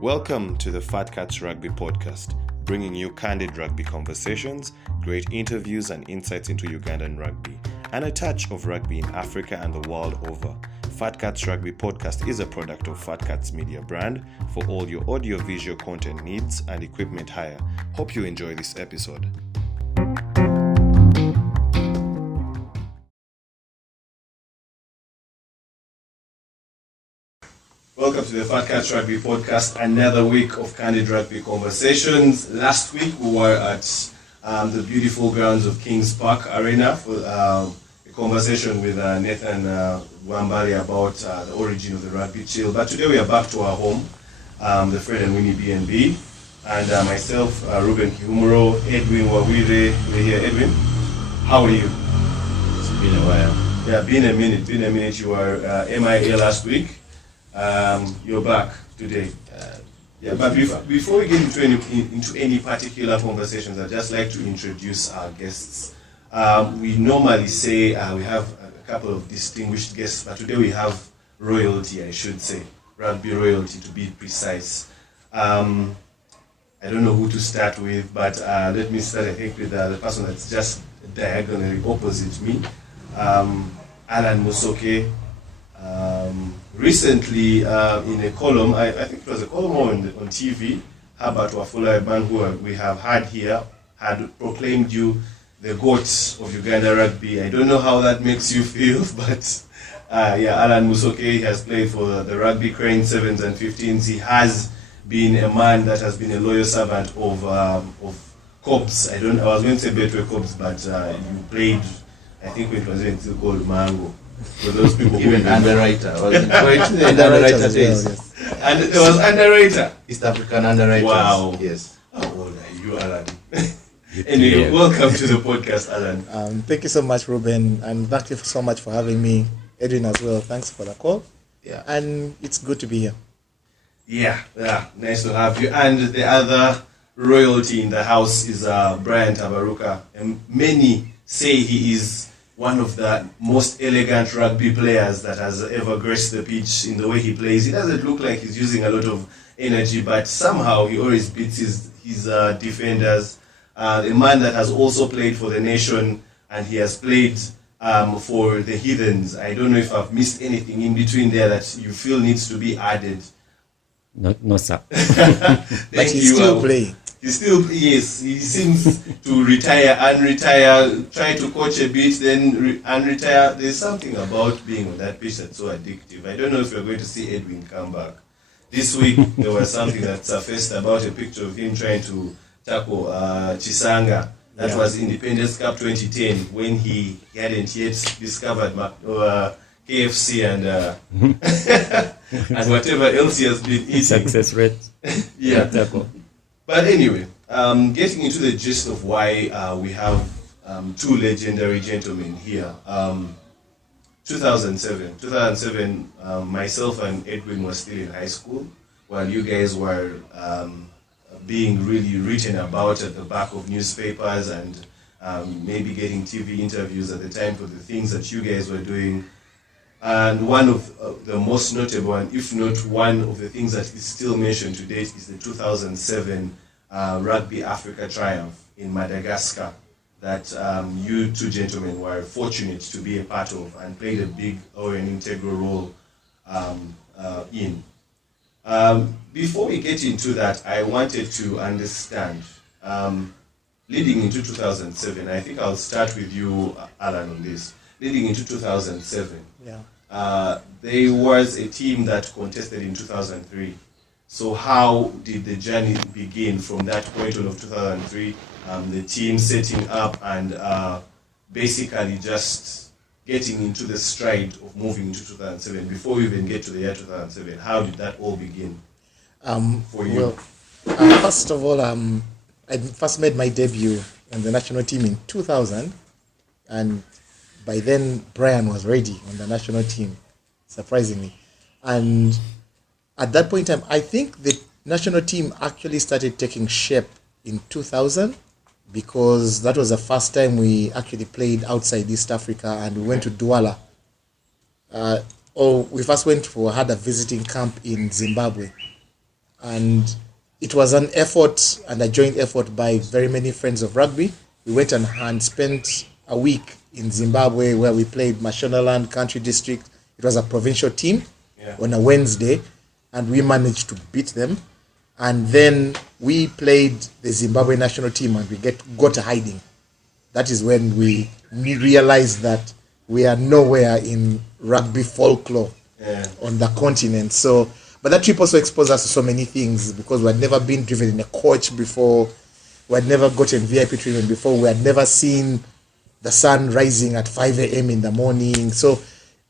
Welcome to the Fat Cats Rugby Podcast, bringing you candid rugby conversations, great interviews and insights into Ugandan rugby, and a touch of rugby in Africa and the world over. Fat Cats Rugby Podcast is a product of Fat Cats Media brand for all your audio-visual content needs and equipment hire. Hope you enjoy this episode. Welcome to the Fat Cats Rugby Podcast, another week of candid rugby conversations. Last week we were at the beautiful grounds of Kings Park Arena for a conversation with Nathan Wambali about the origin of the rugby chill. But today we are back to our home, the Fred and Winnie BnB, and myself, Ruben Kihumuro, Edwin Wawire. We're here. Edwin, how are you? It's been a while. Yeah, been a minute. You were MIA last week. You're back today. But before we get into any particular conversations, I'd just like to introduce our guests. We normally say we have a couple of distinguished guests, but today we have royalty, I should say, rugby royalty to be precise. I don't know who to start with, but let me start, I think, with the person that's just diagonally opposite me, Allan Musoke. Recently, in a column, I think it was a column on TV, Herbert Wafula, who we have had here, had proclaimed you the GOAT of Uganda rugby. I don't know how that makes you feel, but Allan Musoke has played for the Rugby Crane 7s and 15s. He has been a man that has been a loyal servant of Cobbs. I was going to say Betway Cobbs, but you played, I think it was still called Mango. For those people even underwriter, was it going to the underwriter days? Yes. And it was underwriter. East African underwriters. Wow. Yes. How old are you, Allan? Anyway, welcome to the podcast, Allan. Thank you so much, Ruben, and thank you so much for having me. Edwin as well. Thanks for the call. Yeah. And it's good to be here. Yeah, nice to have you. And the other royalty in the house is Brian Tabaruka. And many say he is one of the most elegant rugby players that has ever graced the pitch in the way he plays. He doesn't look like he's using a lot of energy, but somehow he always beats his defenders. A man that has also played for the nation, and he has played for the Heathens. I don't know if I've missed anything in between there that you feel needs to be added. No, sir. But he's still playing. Yes, he seems to retire, unretire, try to coach a bit, then unretire. There's something about being on that pitch that's so addictive. I don't know if you're going to see Edwin come back. This week, there was something that surfaced about a picture of him trying to tackle Chisanga. That was Independence Cup 2010, when he hadn't yet discovered KFC and whatever else he has been eating. Success rate. Yeah. But anyway, getting into the gist of why we have two legendary gentlemen here. 2007, myself and Edwin were still in high school, while you guys were being really written about at the back of newspapers and maybe getting TV interviews at the time for the things that you guys were doing. And one of the most notable, and if not one of the things that is still mentioned to date, is the 2007 Rugby Africa Truimph in Madagascar that you two gentlemen were fortunate to be a part of and played a big or an integral role in. Before we get into that, I wanted to understand, leading into 2007, I think I'll start with you, Allan, on this. Leading into 2007, there was a team that contested in 2003. So how did the journey begin from that point on of 2003? The team setting up and basically just getting into the stride of moving into 2007. Before we even get to the year 2007, how did that all begin for you? Well, first of all, I first made my debut in the national team in 2000, and by then Brian was ready on the national team, surprisingly. And at that point in time, I think the national team actually started taking shape in 2000, because that was the first time we actually played outside East Africa, and we went to Douala. We first had a visiting camp in Zimbabwe. And it was an effort and a joint effort by very many friends of rugby. We went and spent a week in Zimbabwe where we played Mashonaland Country District. It was a provincial team on a Wednesday, and we managed to beat them. And then we played the Zimbabwe national team, and we got a hiding. That is when we realized that we are nowhere in rugby folklore on the continent. So, but that trip also exposed us to so many things, because we had never been driven in a coach before. We had never gotten VIP treatment before. We had never seen the sun rising at 5 a.m. in the morning. So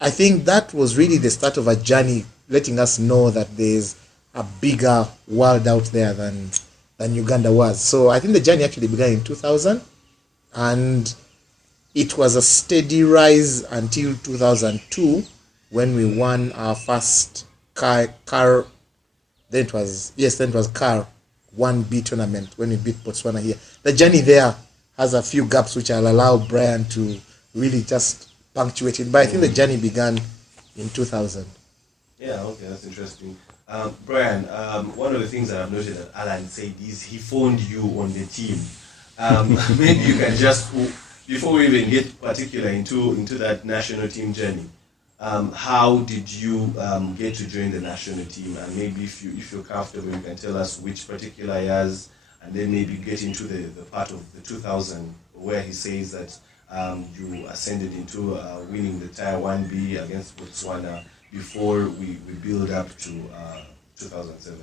I think that was really the start of a journey, letting us know that there's a bigger world out there than Uganda was. So I think the journey actually began in 2000, and it was a steady rise until 2002 when we won our first car. Then it was car 1B tournament when we beat Botswana here. The journey there has a few gaps which I'll allow Brian to really just punctuate it. But I think the journey began in 2000. Yeah, okay, that's interesting. Brian, one of the things that I've noted that Allan said is he phoned you on the team. Maybe you can just, before we even get particular into that national team journey, how did you get to join the national team? And maybe if you're comfortable, you can tell us which particular years, and then maybe get into the part of the 2000 where he says that you ascended into winning the Tier 1B against Botswana before we build up to 2007.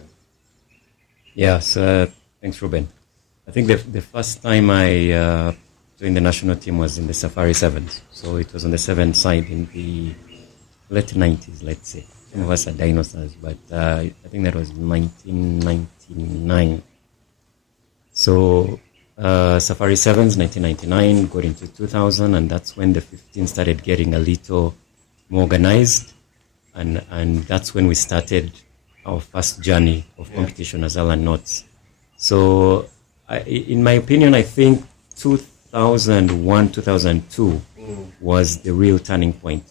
Yeah, so thanks, Ruben. I think the first time I joined the national team was in the Safari Sevens. So it was on the 7th side in the late 90s, let's say. It was a dinosaurs, but I think that was 1999. So Safari Sevens, 1999, got into 2000, and that's when the 15 started getting a little more organized, and that's when we started our first journey of competition as Allan notes. So in my opinion, I think 2001, 2002 was the real turning point,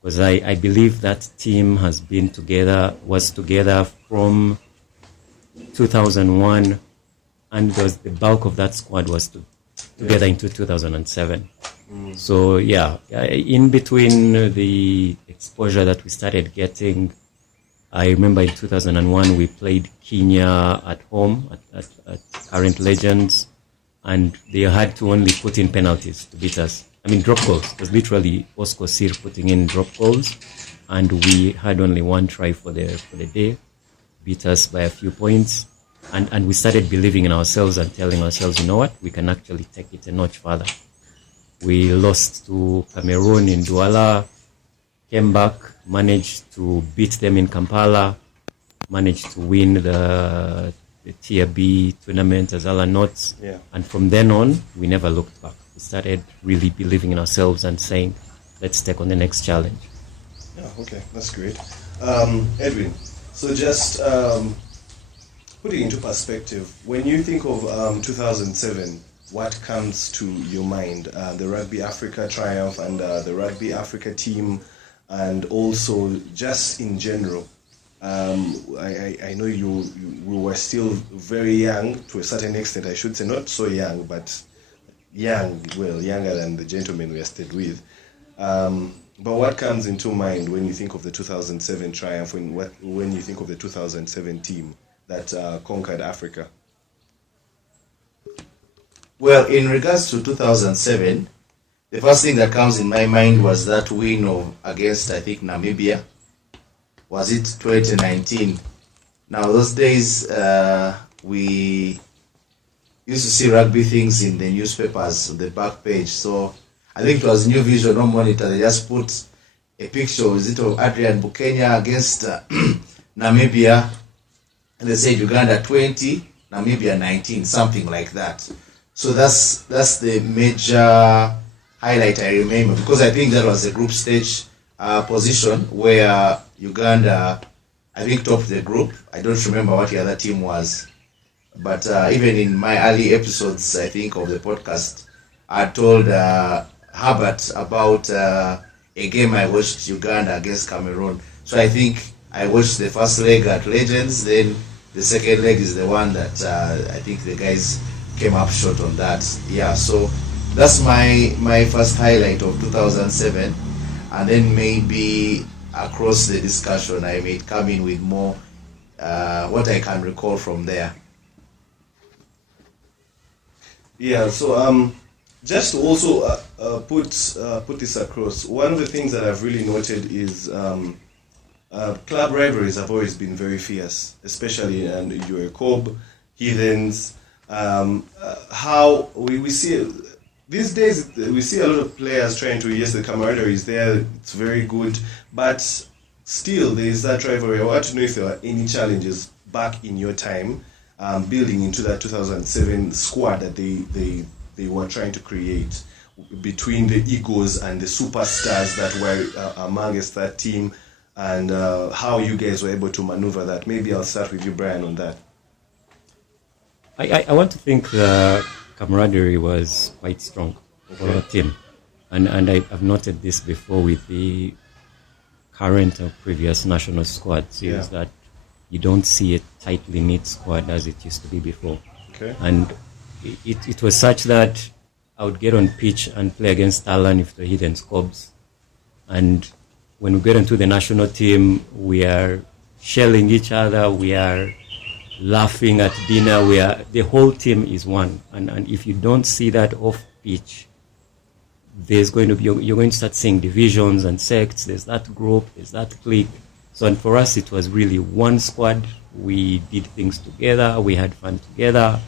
because I believe that team was together from 2001, and the bulk of that squad was together into 2007. So yeah, in between the exposure that we started getting, I remember in 2001 we played Kenya at home at Current Legends, and they had to only put in penalties to beat us. I mean, drop goals. It was literally Oscar Sir putting in drop goals, and we had only one try for the day, beat us by a few points, and we started believing in ourselves and telling ourselves, you know what, we can actually take it a notch further. We lost to Cameroon in Douala, came back, managed to beat them in Kampala, managed to win the Tier B tournament as Allan notes, and from then on, we never looked back. We started really believing in ourselves and saying, let's take on the next challenge. Yeah, okay, that's great. Edwin, so just putting into perspective, when you think of 2007, what comes to your mind? The Rugby Africa Truimph and the Rugby Africa team, and also just in general. I know you were still very young to a certain extent. I should say not so young, but young, well, younger than the gentleman we are stayed with. But what comes into mind when you think of the 2007 Truimph, when you think of the 2007 team that conquered Africa? Well, in regards to 2007, the first thing that comes in my mind was that win against, I think, Namibia. Was it 2019? Now, those days, we used to see rugby things in the newspapers, on the back page. So I think it was New Vision, no Monitor. They just put a picture, of Adrian Bukenya against Namibia. And they said Uganda 20, Namibia 19, something like that. So that's the major highlight I remember, because I think that was a group stage position where Uganda, I think, topped the group. I don't remember what the other team was. But even in my early episodes, I think, of the podcast, I told Herbert about a game I watched Uganda against Cameroon. So I think I watched the first leg at Legends, then The second leg is the one that I think the guys came up short on that. Yeah, so that's my first highlight of 2007, and then maybe across the discussion I may come in with more what I can recall from there. Yeah, so just to also put this across, one of the things that I've really noted is club rivalries have always been very fierce, especially in your Cobb, Heathens. How we see these days, we see a lot of players trying to, yes, the camaraderie is there, it's very good, but still there is that rivalry. I want to know if there are any challenges back in your time building into that 2007 squad that they were trying to create between the egos and the superstars that were amongst that team, and how you guys were able to maneuver that. Maybe I'll start with you, Brian, on that. I want to think the camaraderie was quite strong for our team. And I've noted this before with the current or previous national squads, is that you don't see a tightly knit squad as it used to be before. Okay. And it was such that I would get on pitch and play against Allan if the hidden scopes. And when we get into the national team, we are shelling each other, we are laughing at dinner, the whole team is one. And if you don't see that off pitch, you're going to start seeing divisions and sects. There's that group, there's that clique. So, and for us, it was really one squad. We did things together, we had fun together,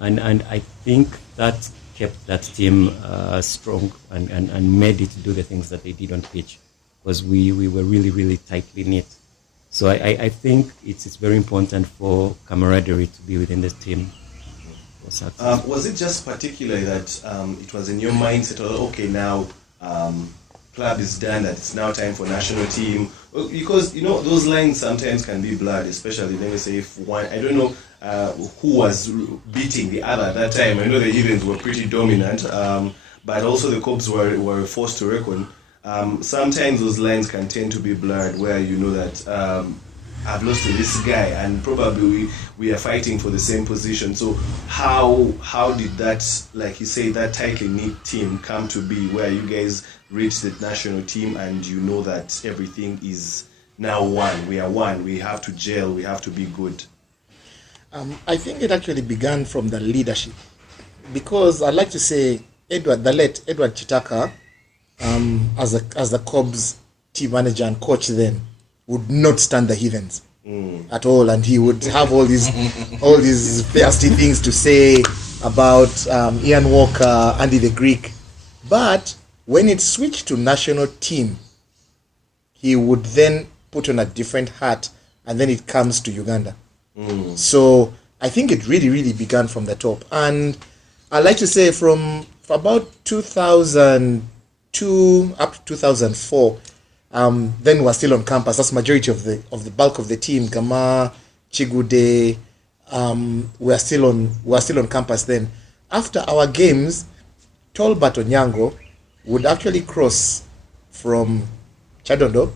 and I think that kept that team strong and made it do the things that they did on pitch, because we were really, really tightly knit. So I think it's very important for camaraderie to be within the team. Was it just particularly that it was in your mindset, okay, now club is done, that it's now time for national team? Because, those lines sometimes can be blurred, especially, let me say, if one, I don't know who was beating the other at that time. I know the Heathens were pretty dominant, but also the Cobs were forced to reckon. Sometimes those lines can tend to be blurred, where you know that I've lost to this guy, and probably we are fighting for the same position. So how did that, like you say, that tightly knit team come to be, where you guys reach the national team and you know that everything is now one? We are one. We have to gel. We have to be good. I think it actually began from the leadership, because I'd like to say the late Edward Chitaka, as the Cobs team manager and coach then, would not stand the Heathens at all, and he would have all these thirsty things to say about Ian Walker, Andy the Greek. But when it switched to national team, he would then put on a different hat, and then it comes to Uganda. So I think it really, really began from the top. And I like to say from about 2002 up to 2004, then we're still on campus. That's majority of the bulk of the team. Gama, Chigude, we're still on campus then. After our games, Tolbert Onyango would actually cross from Chadondo,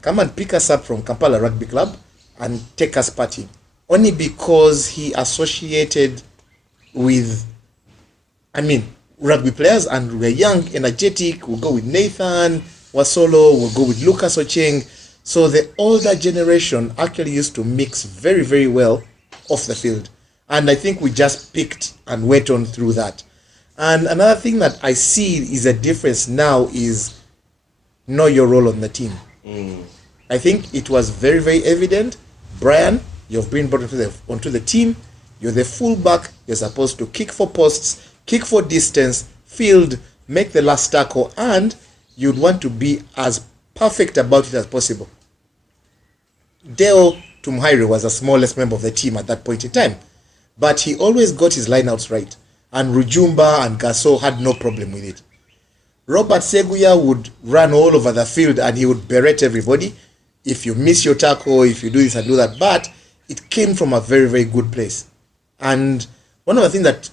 come and pick us up from Kampala Rugby Club and take us partying. Only because he associated with, rugby players, and we're young, energetic. We'll go with Nathan Wasolo, we'll go with Lucas Ocheng. So the older generation actually used to mix very, very well off the field. And I think we just picked and went on through that. And another thing that I see is a difference now is know your role on the team. I think it was very, very evident. Brian, you've been brought onto the team. You're the fullback. You're supposed to kick for posts, kick for distance, field, make the last tackle, and you'd want to be as perfect about it as possible. Deo Tumhaire was the smallest member of the team at that point in time, but he always got his lineouts right, and Rujumba and Gasso had no problem with it. Robert Seguya would run all over the field and he would berate everybody if you miss your tackle, if you do this and do that, but it came from a very, very good place. And one of the things that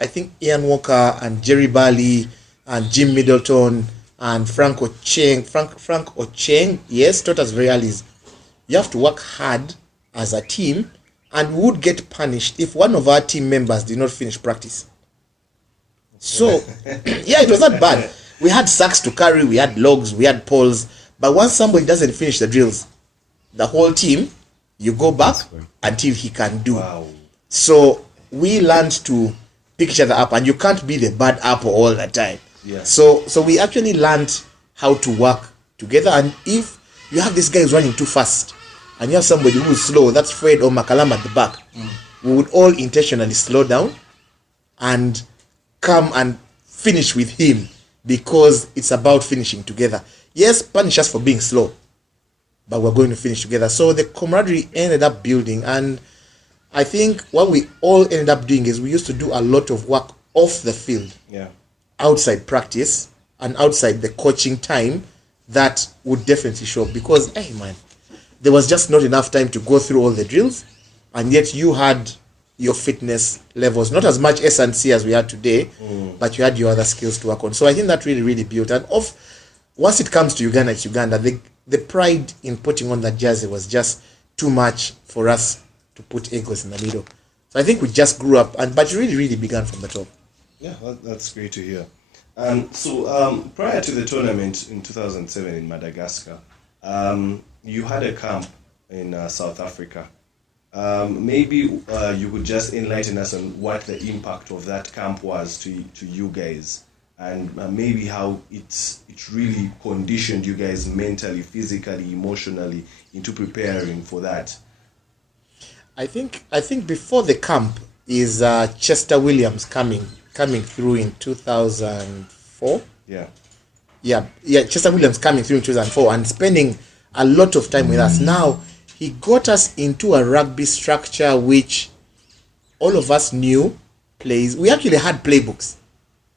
I think Ian Walker and Jerry Bali and Jim Middleton and Frank Ocheng, yes, taught us very early is you have to work hard as a team and we would get punished if one of our team members did not finish practice. So, yeah, it was not bad. We had sacks to carry, we had logs, we had poles, but once somebody doesn't finish the drills, the whole team, you go back until he can do. Wow. So we learned to pick each other up, and you can't be the bad apple all the time. Yeah. So we actually learned how to work together. And if you have this guy who's running too fast, and you have somebody who's slow, that's Fred or Makalam at the back, we would all intentionally slow down and come and finish with him, because it's about finishing together. Yes, punish us for being slow, but we're going to finish together. So the camaraderie ended up building, and I think what we all ended up doing is we used to do a lot of work off the field, outside practice and outside the coaching time, that would definitely show up, because, hey man, there was just not enough time to go through all the drills, and yet you had your fitness levels, not as much S&C as we had today, but you had your other skills to work on. So I think that really, really built. And once it comes to Uganda, it's Uganda. The pride in putting on that jersey was just too much for us to put egos in the middle. So I think we just grew up, but it really, really began from the top. Yeah, that's great to hear. So prior to the tournament in 2007 in Madagascar, you had a camp in South Africa. Maybe you could just enlighten us on what the impact of that camp was to you guys, and maybe how it really conditioned you guys mentally, physically, emotionally into preparing for that. I think before the camp is Chester Williams coming through in 2004. Yeah, Chester Williams coming through in 2004 and spending a lot of time with us. Now, he got us into a rugby structure which all of us knew plays. We actually had playbooks,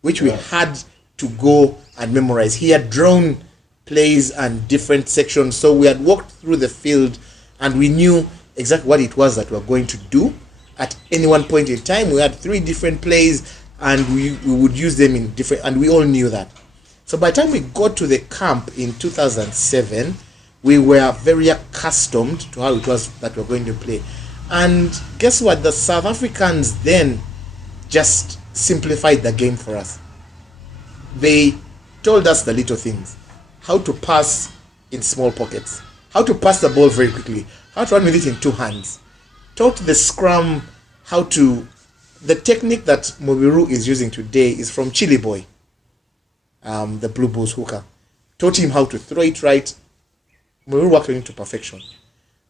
which we had to go and memorize. He had drawn plays and different sections, so we had walked through the field and we knew exactly what it was that we were going to do at any one point in time. We had 3 different plays, and we would use them in different, and we all knew that. So by the time we got to the camp in 2007, we were very accustomed to how it was that we were going to play. And guess what? The South Africans then just simplified the game for us. They told us the little things. How to pass in small pockets. How to pass the ball very quickly. How to run with it in 2 hands. Taught the scrum how to... The technique that Mobiru is using today is from Chili Boy, the Blue Bulls hooker. Taught him how to throw it right. Mobiru worked on it to perfection.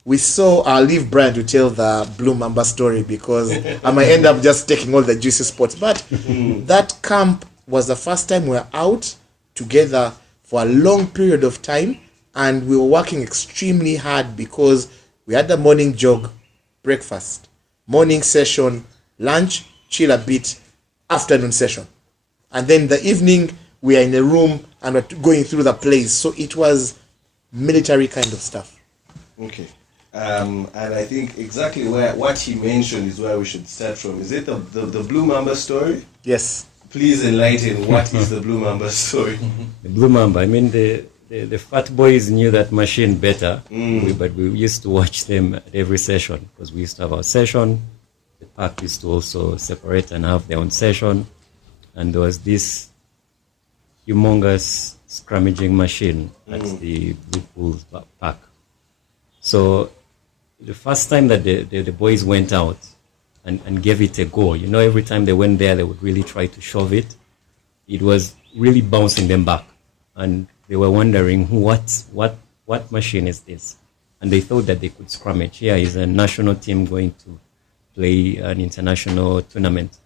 We saw, I'll leave Brian to tell the Blue Mamba story, because I might end up just taking all the juicy spots. But that camp was the first time we were out together for a long period of time, and we were working extremely hard because we had the morning jog, breakfast, morning session, lunch, chill a bit, afternoon session. And then the evening, we are in a room and we're going through the plays. So it was military kind of stuff. Okay. And I think exactly what he mentioned is where we should start from. Is it the Blue Mamba story? Yes. Please enlighten, what is the Blue Mamba story? The Blue Mamba, I mean, the fat boys knew that machine better, but we used to watch them at every session, because we used to have our session. The pack used to also separate and have their own session. And there was this humongous scrummaging machine at the Blue Bulls pack. So the first time that the boys went out and gave it a go, you know, every time they went there, they would really try to shove it. It was really bouncing them back. And they were wondering, what machine is this? And they thought that they could scrummage. Here is a national team going to play an international tournament.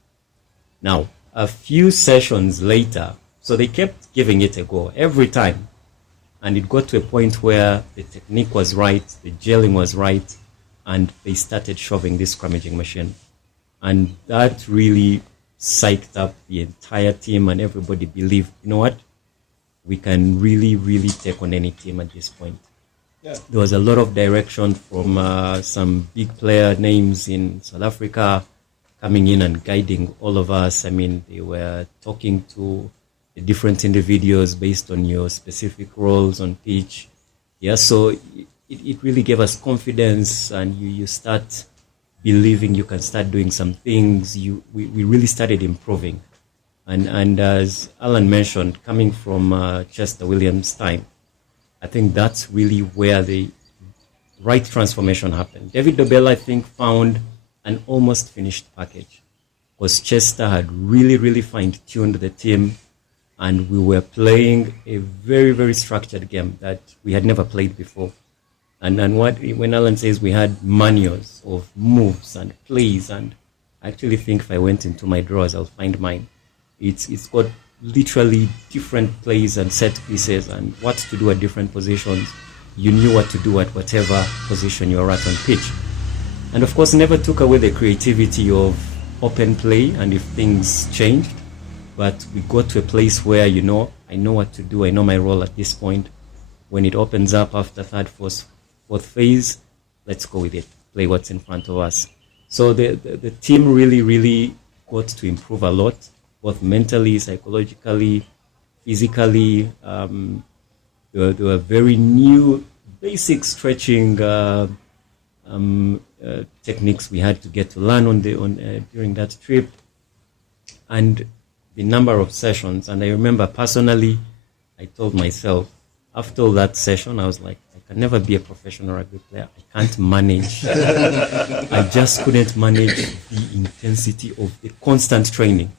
Now, a few sessions later, so they kept giving it a go every time. And it got to a point where the technique was right, the gelling was right, and they started shoving this scrummaging machine. And that really psyched up the entire team, and everybody believed, you know what? We can really, really take on any team at this point. Yeah. There was a lot of direction from some big player names in South Africa coming in and guiding all of us. I mean, they were talking to the different individuals based on your specific roles on pitch. Yeah, so it really gave us confidence, and you start believing you can start doing some things. We really started improving. And as Allan mentioned, coming from Chester Williams' time, I think that's really where the right transformation happened. David Dobell, I think, found an almost finished package, because Chester had really, really fine-tuned the team, and we were playing a very, very structured game that we had never played before. And when Allan says we had manuals of moves and plays, and I actually think if I went into my drawers, I'll find mine. It's got literally different plays and set pieces and what to do at different positions. You knew what to do at whatever position you were at on pitch. And of course, never took away the creativity of open play and if things changed. But we got to a place where, I know what to do. I know my role at this point. When it opens up after third, fourth phase, let's go with it. Play what's in front of us. So the team really, really got to improve a lot, both mentally, psychologically, physically. There were very new basic stretching techniques we had to get to learn during that trip, and the number of sessions. And I remember personally, I told myself after that session, I was like, I can never be a professional rugby player. I can't manage. I just couldn't manage the intensity of the constant training.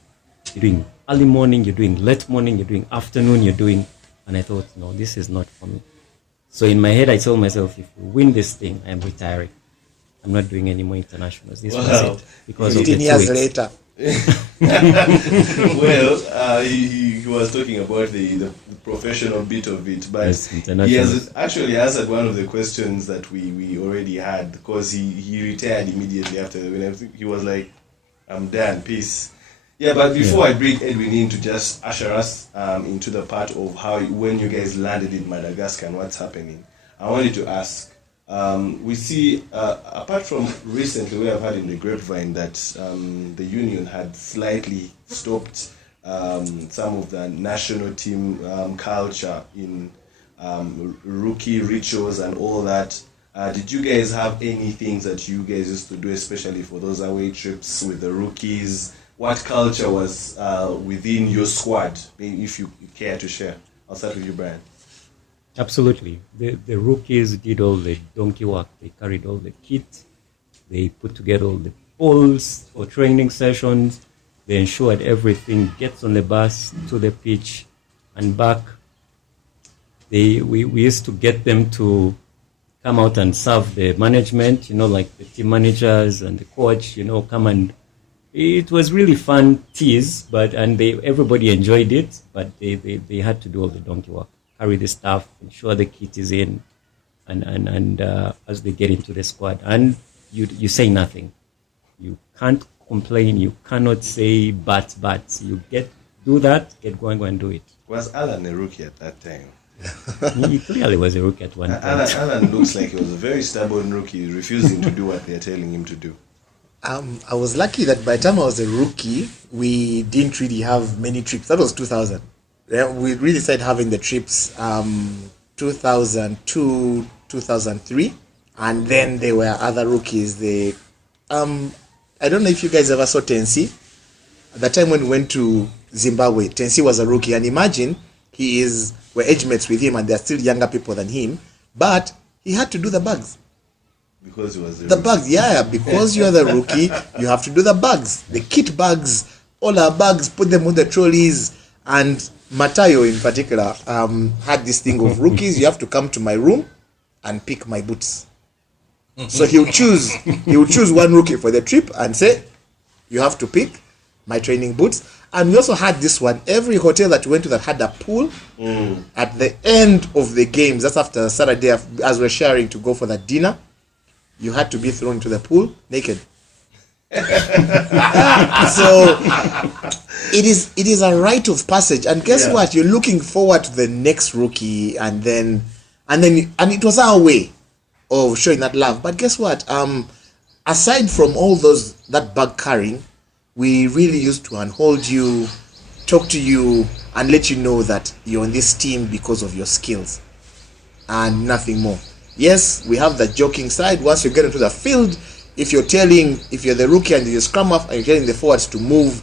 You're doing early morning, you're doing late morning, you're doing afternoon, and I thought, no, this is not for me. So in my head, I told myself, if we win this thing, I'm retiring. I'm not doing any more internationals. This was it. Because 15 years later. Well, he was talking about the professional bit of it, but Yes, he has actually answered one of the questions that we already had, because he retired immediately after. He was like, I'm done, peace. Yeah, but before I bring Edwin in to just usher us into the part of when you guys landed in Madagascar and what's happening, I wanted to ask, we see, apart from recently we have had in the grapevine that the union had slightly stopped some of the national team culture in rookie rituals and all that. Did you guys have any things that you guys used to do, especially for those away trips with the rookies? What culture was within your squad, if you care to share? I'll start with you, Brian. Absolutely. The rookies did all the donkey work. They carried all the kit. They put together all the poles for training sessions. They ensured everything gets on the bus to the pitch and back. We used to get them to come out and serve the management, like the team managers and the coach, come and... It was really fun tease, everybody enjoyed it, but they had to do all the donkey work. Carry the stuff, ensure the kit is in, and as they get into the squad, and you say nothing. You can't complain. You cannot say but. You do that. Get going and do it. Was Allan a rookie at that time? He clearly was a rookie at one point. Allan looks like he was a very stubborn rookie, refusing to do what they're telling him to do. I was lucky that by the time I was a rookie, we didn't really have many trips. That was 2000. We really started having the trips 2002, 2003, and then there were other rookies. I don't know if you guys ever saw Tensi. At the time when we went to Zimbabwe, Tensi was a rookie, and imagine we're age mates with him, and they're still younger people than him, but he had to do the bugs. Because he was the bugs, because you're the rookie, you have to do the bugs, the kit bugs, all our bugs, put them on the trolleys. And Matayo in particular had this thing of rookies, you have to come to my room and pick my boots. So he would choose one rookie for the trip and say, you have to pick my training boots. And we also had this one, every hotel that we went to that had a pool, at the end of the games, that's after Saturday, as we're sharing to go for the dinner, you had to be thrown into the pool naked. So it is a rite of passage, and guess what? You're looking forward to the next rookie, and it was our way of showing that love. But guess what? Aside from all that bag carrying, we really used to unhold you, talk to you, and let you know that you're on this team because of your skills and nothing more. Yes, we have the joking side. Once you get into the field, if you're the rookie and you're scrum half and you're telling the forwards to move,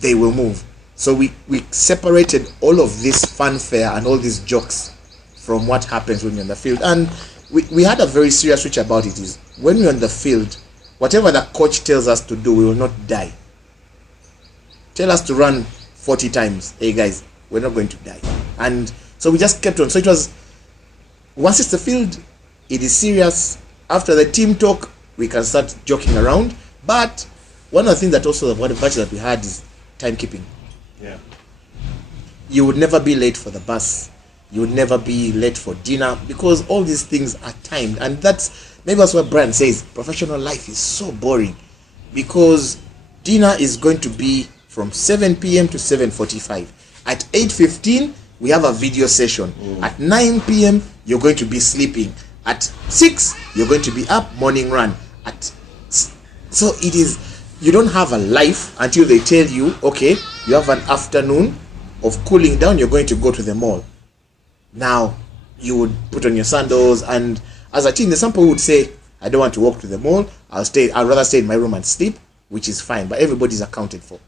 they will move. So we separated all of this fanfare and all these jokes from what happens when you're on the field. And we had a very serious switch about it. Is when we're on the field, whatever the coach tells us to do, we will not die. Tell us to run 40 times. Hey guys, we're not going to die. And so we just kept on. So it was, once it's the field, it is serious. After the team talk, we can start joking around. But one of the things that also, one advantage that we had is timekeeping. Yeah. You would never be late for the bus. You would never be late for dinner, because all these things are timed. And maybe that's what Brian says, professional life is so boring, because dinner is going to be from 7 p.m. to 7:45. At 8:15, we have a video session. At 9 p.m., you're going to be sleeping. At 6, you're going to be up, morning run. So it is, you don't have a life until they tell you, okay, you have an afternoon of cooling down, you're going to go to the mall. Now, you would put on your sandals, and as a teen, some people would say, I don't want to walk to the mall, I'd rather stay in my room and sleep, which is fine, but everybody's accounted for.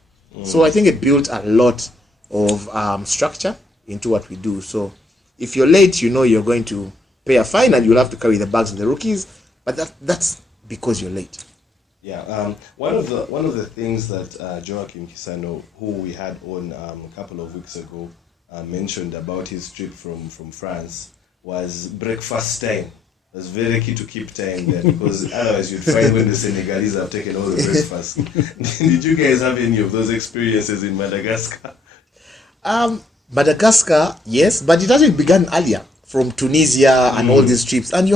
So I think it built a lot of structure into what we do. So if you're late, you know you're going to pay a fine and you'll have to carry the bags of the rookies, but that's because you're late. Yeah, one of the things that Joachim Kisano, who we had on a couple of weeks ago, mentioned about his trip from France was breakfast time. It was very key to keep time there, because otherwise you'd find when the Senegalese have taken all the breakfast. Did you guys have any of those experiences in Madagascar? Madagascar, yes, but it actually began earlier from Tunisia and all these trips. And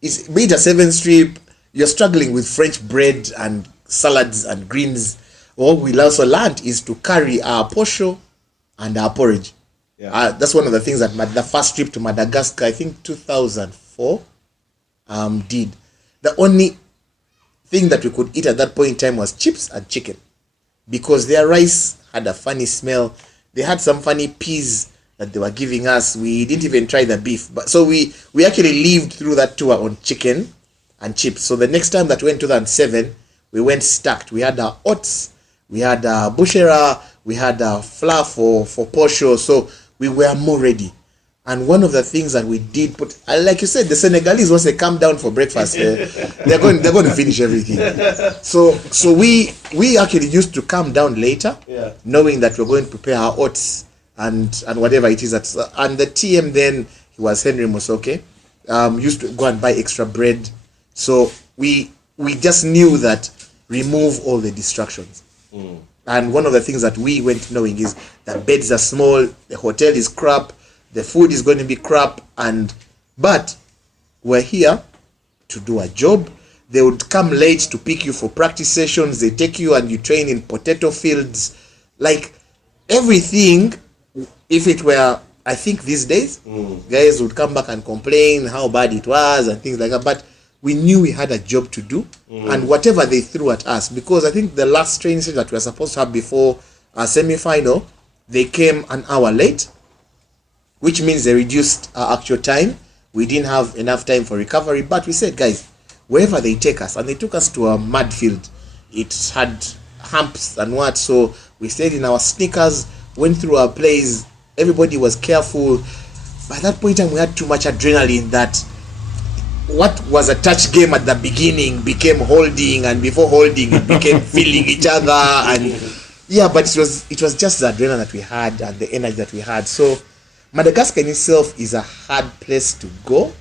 it's made a 7th trip, you're struggling with French bread and salads and greens. What we also learned is to carry our posho and our porridge. Yeah. That's one of the things that the first trip to Madagascar, I think 2004, did. The only thing that we could eat at that point in time was chips and chicken, because their rice had a funny smell. They had some funny peas that they were giving us. We didn't even try the beef. But so we actually lived through that tour on chicken and chips. So the next time that we went to 2007, we went stacked. We had our oats, we had our bushera, we had our flour for posho. So we were more ready. And one of the things that we did put, like you said, the Senegalese, once they come down for breakfast, they're going to finish everything. So we actually used to come down later, knowing that we're going to prepare our oats and whatever it is. And the TM then, he was Henry Musoke, used to go and buy extra bread. So we just knew that remove all the distractions. And one of the things that we went knowing is the beds are small, the hotel is crap, the food is going to be crap, but we're here to do a job. They would come late to pick you for practice sessions. They take you and you train in potato fields. Like everything, if it were, I think these days, guys would come back and complain how bad it was and things like that. But we knew we had a job to do, and whatever they threw at us, because I think the last training session that we were supposed to have before our semi-final, they came an hour late, which means they reduced our actual time. We didn't have enough time for recovery, but we said, guys, wherever they take us, and they took us to a mud field. It had humps and what, so we stayed in our sneakers, went through our plays, everybody was careful. By that point in time, we had too much adrenaline that what was a touch game at the beginning became holding, and before holding, it became feeling each other, and but it was just the adrenaline that we had and the energy that we had. So Madagascar in itself is a hard place to go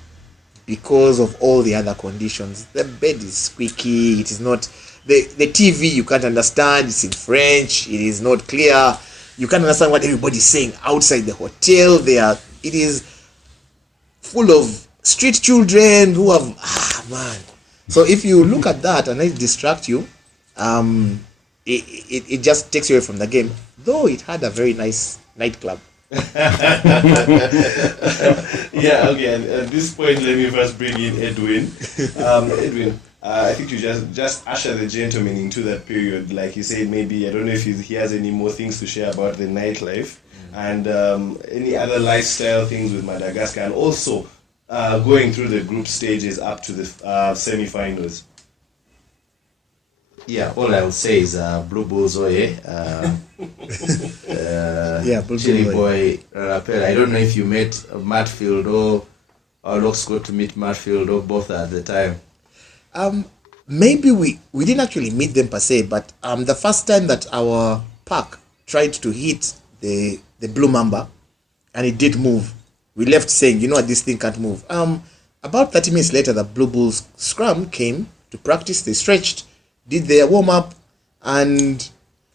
because of all the other conditions. The bed is squeaky, it is not, the TV you can't understand, it's in French, it is not clear, you can't understand what everybody's saying outside the hotel. It is full of street children who have, So if you look at that and it distract you, it just takes you away from the game, though it had a very nice nightclub. Okay, and at this point let me first bring in Edwin. Edwin, I think you just usher the gentleman into that period. Like you said, maybe I don't know if he has any more things to share about the nightlife and any other lifestyle things with Madagascar, and also going through the group stages up to the semi-finals. Yeah, all I will say is Blue Bulls, Blue Chili Bull. Boy, Rapel. I don't know if you met Matfield or Locks got to meet Matfield or both at the time. Maybe we didn't actually meet them per se, but the first time that our pack tried to hit the Blue Mamba, and it did move, we left saying, you know what, this thing can't move. About 30 minutes later, the Blue Bulls scrum came to practice. They stretched, did their warm-up, and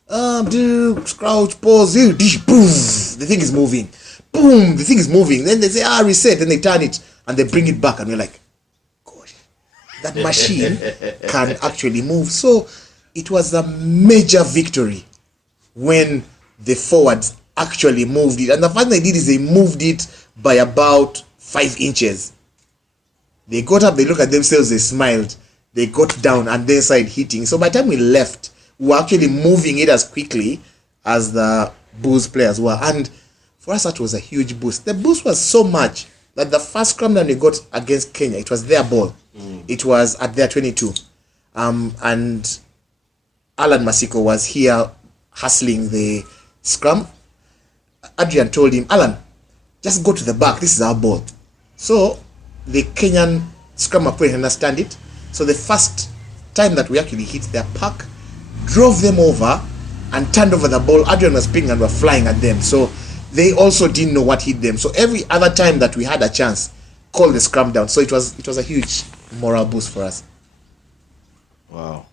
crouch, pause, boom, the thing is moving. Boom, the thing is moving. Then they say, reset, then they turn it, and they bring it back, and we're like, gosh, that machine can actually move. So it was a major victory when the forwards actually moved it. And the first thing they did is they moved it by about 5 inches. They got up, they looked at themselves, they smiled, they got down, and then started hitting. So by the time we left, we were actually moving it as quickly as the Bulls players were. And for us, that was a huge boost. The boost was so much that the first scrum that we got against Kenya, it was their ball. It was at their 22. And Allan Masiko was here hustling the scrum. Adrian told him, Allan, just go to the back. This is our ball. So the Kenyan scrum couldn't understand it. So the first time that we actually hit their pack, drove them over and turned over the ball. Adrian was picking and were flying at them. So they also didn't know what hit them. So every other time that we had a chance, call the scrum down. So it was a huge moral boost for us. Wow.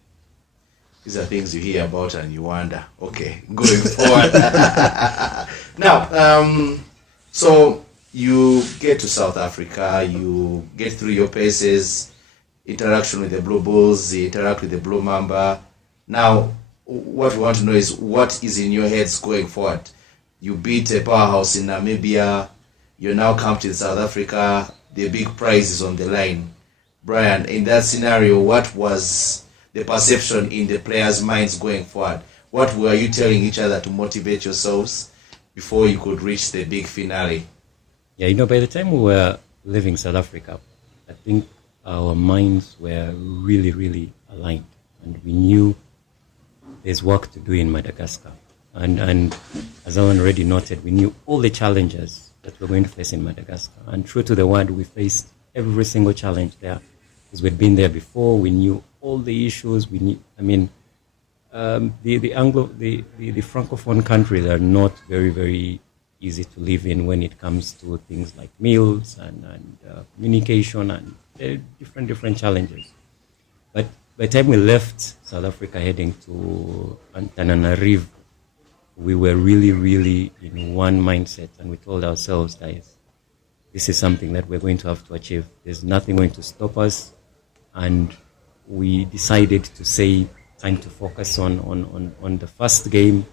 These are things you hear about and you wonder, okay, going forward. Now, so you get to South Africa, you get through your paces, interaction with the Blue Bulls, you interact with the Blue Mamba. Now, what we want to know is what is in your heads going forward. You beat a powerhouse in Namibia, you now come to South Africa, the big prize is on the line. Brian, in that scenario, what was the perception in the players' minds going forward? What were you telling each other to motivate yourselves before you could reach the big finale? Yeah, by the time we were leaving South Africa, I think our minds were really, really aligned. And we knew there's work to do in Madagascar. And as Allan already noted, we knew all the challenges that we're going to face in Madagascar. And true to the word, we faced every single challenge there. Because we'd been there before, we knew all the issues. We knew, the Francophone countries are not very, very easy to live in when it comes to things like meals and communication and different challenges. But by the time we left South Africa heading to Antananarivo, we were really, really in one mindset, and we told ourselves, guys, this is something that we're going to have to achieve. There's nothing going to stop us. And we decided to say, time to focus on the first game.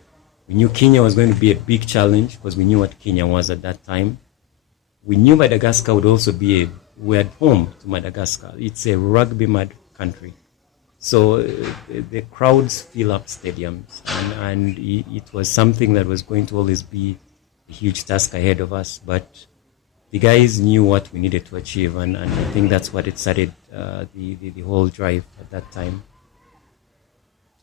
We knew Kenya was going to be a big challenge because we knew what Kenya was at that time. We knew Madagascar would also be we're at home to Madagascar. It's a rugby mad country. So the crowds fill up stadiums, and it was something that was going to always be a huge task ahead of us. But the guys knew what we needed to achieve, and I think that's what it started the whole drive at that time.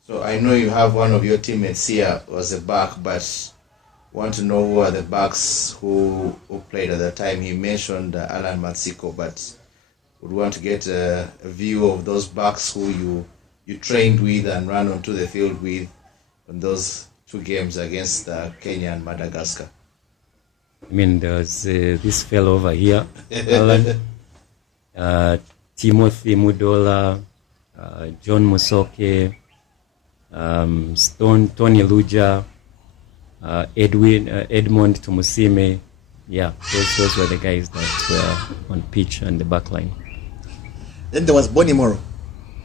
So I know you have one of your teammates here was a back, but want to know who are the backs who played at the time. He mentioned Allan Masiko, but would want to get a view of those backs who you trained with and ran onto the field with on those 2 games against Kenya and Madagascar. There was this fellow over here, Allan, Timothy Mudola, John Musoke, Tony Luja, Edmond Tumusime. Yeah, those were the guys that were on pitch and the back line. Then there was Bonnie Moro.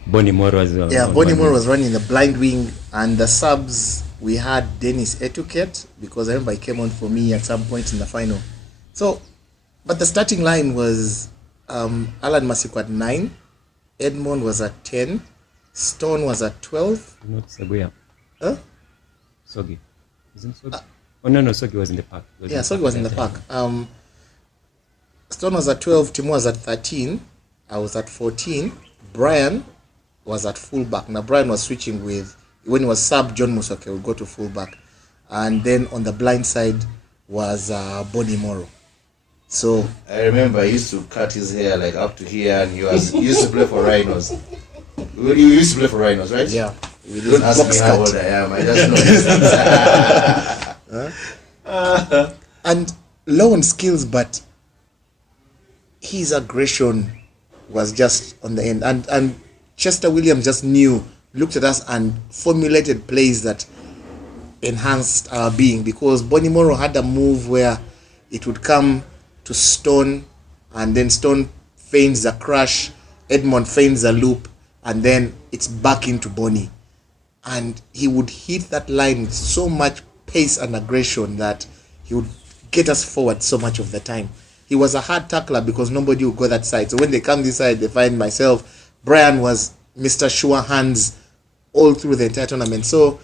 Bonnie Moro as well. Yeah, Bonnie Moro was running the blind wing, and the subs, we had Dennis Etiquette, because I remember he came on for me at some point in the final. So, but the starting line was Allan Masiko at 9, Edmond was at 10, Stone was at 12. Not Saguya. Huh? Sogi. Isn't Sogi? No, Sogi was in the park. Sogi was in the park. Stone was at 12, Timo was at 13, I was at 14, Brian was at fullback. Now Brian was switching with, when he was sub, John Musoke would go to fullback. And then on the blind side was Bonnie Morrow. So I remember he used to cut his hair like up to here, and he used to play for Rhinos. You used to play for Rhinos, right? yeah. Don't ask me how old I am. I just know these things. And low on skills, but his aggression was just on the end. And Chester Williams just looked at us and formulated plays that enhanced our being, because Bonnie Morrow had a move where it would come to Stone, and then Stone feigns a crash, Edmond feigns a loop, and then it's back into Bonnie. And he would hit that line with so much pace and aggression that he would get us forward so much of the time. He was a hard tackler because nobody would go that side. So when they come this side, they find myself. Brian was Mr. Sure Hands all through the entire tournament. So,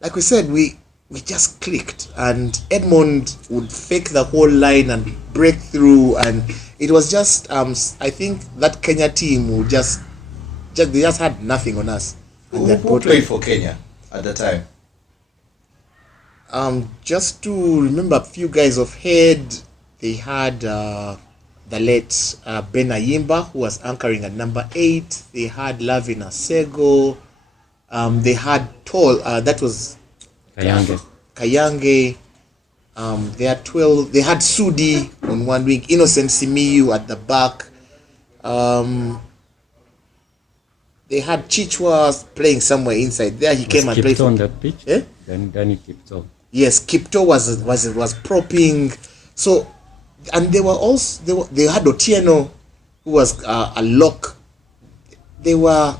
like we said, we just clicked, and Edmond would fake the whole line and break through, and it was just I think that Kenya team would they just had nothing on us. Who played for Kenya at the time? Just to remember a few guys of head, they had the late Ben Ayimba, who was anchoring at number 8. They had Lavin Asego. They had Tall, that was Kayange. They had 12. They had Sudi on one wing, Innocent Simiyu at the back. They had Chichwa playing somewhere inside there. He came and played on the pitch. Eh? Then Danny Kipto. Yes, Kipto was propping. So, and they were also they had Otieno, who was a lock. They were.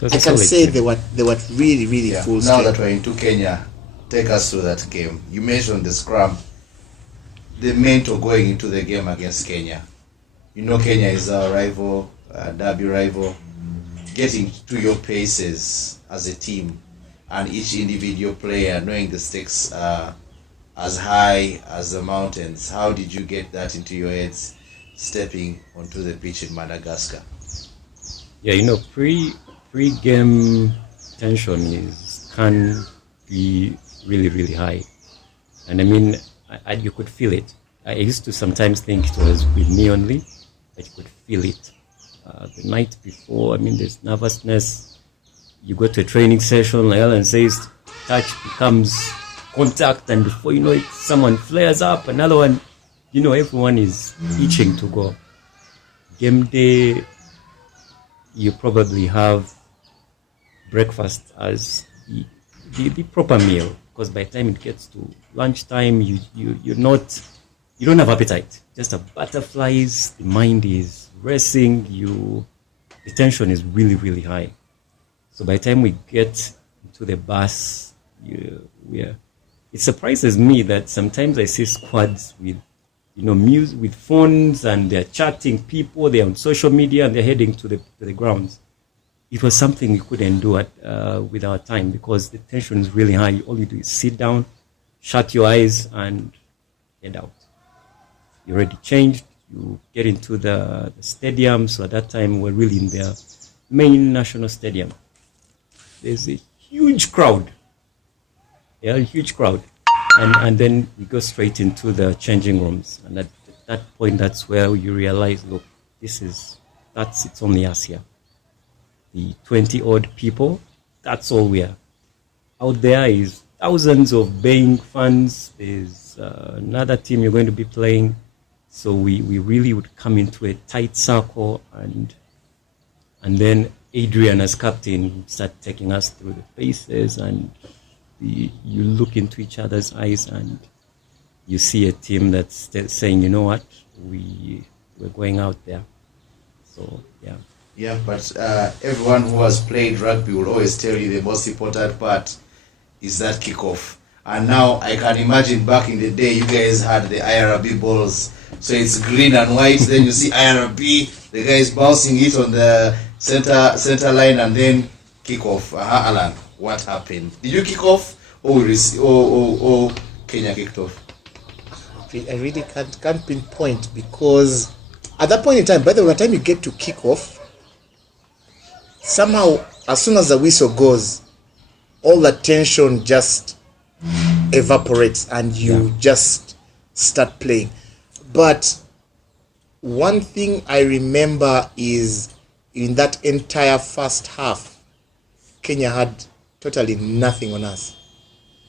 I can say they were really full. Now strength. that we're into Kenya, take us through that game. You mentioned the scrum. The mentor going into the game against Kenya. You know Kenya is our rival, derby rival. Getting to your paces as a team, and each individual player knowing the stakes are as high as the mountains. How did you get that into your heads stepping onto the pitch in Madagascar? Yeah, pre-game tension can be really high, and I mean, you could feel it. I used to sometimes think it was with me only, but you could feel it. The night before, I mean, there's nervousness. You go to a training session, like Allan says, touch becomes contact, and before you know it, someone flares up, another one, everyone is itching to go. Game day, you probably have breakfast as the proper meal, because by the time it gets to lunchtime, you don't have appetite, just a butterflies, the mind is racing, the tension is really high. So by the time we get to the bus, it surprises me that sometimes I see squads with music, with phones, and they're chatting people, they're on social media, and they're heading to the grounds. It was something we couldn't do with our time, because the tension is really high. All you do is sit down, shut your eyes, and head out. You're already changed. You get into the stadium. So at that time, we're really in the main national stadium. There's a huge crowd. Yeah, a huge crowd. And then we go straight into the changing rooms. And at that point, that's where you realize, look, it's only us here. The 20-odd people, that's all we are. Out there is thousands of baying fans. There's another team you're going to be playing. So we really would come into a tight circle, and then Adrian as captain would start taking us through the paces, and you look into each other's eyes and you see a team that's saying, you know what, we're going out there. So yeah. Yeah, but everyone who has played rugby will always tell you the most important part is that kickoff. And now I can imagine back in the day, you guys had the IRB balls. So it's green and white. Then you see IRB, the guys bouncing it on the center line, and then kick off. Allan, what happened? Did you kick off, or Kenya kicked off? I really can't pinpoint, because at that point in time, by the time you get to kick off, somehow, as soon as the whistle goes, all the tension just evaporates and you just start playing. But one thing I remember is in that entire first half, Kenya had totally nothing on us.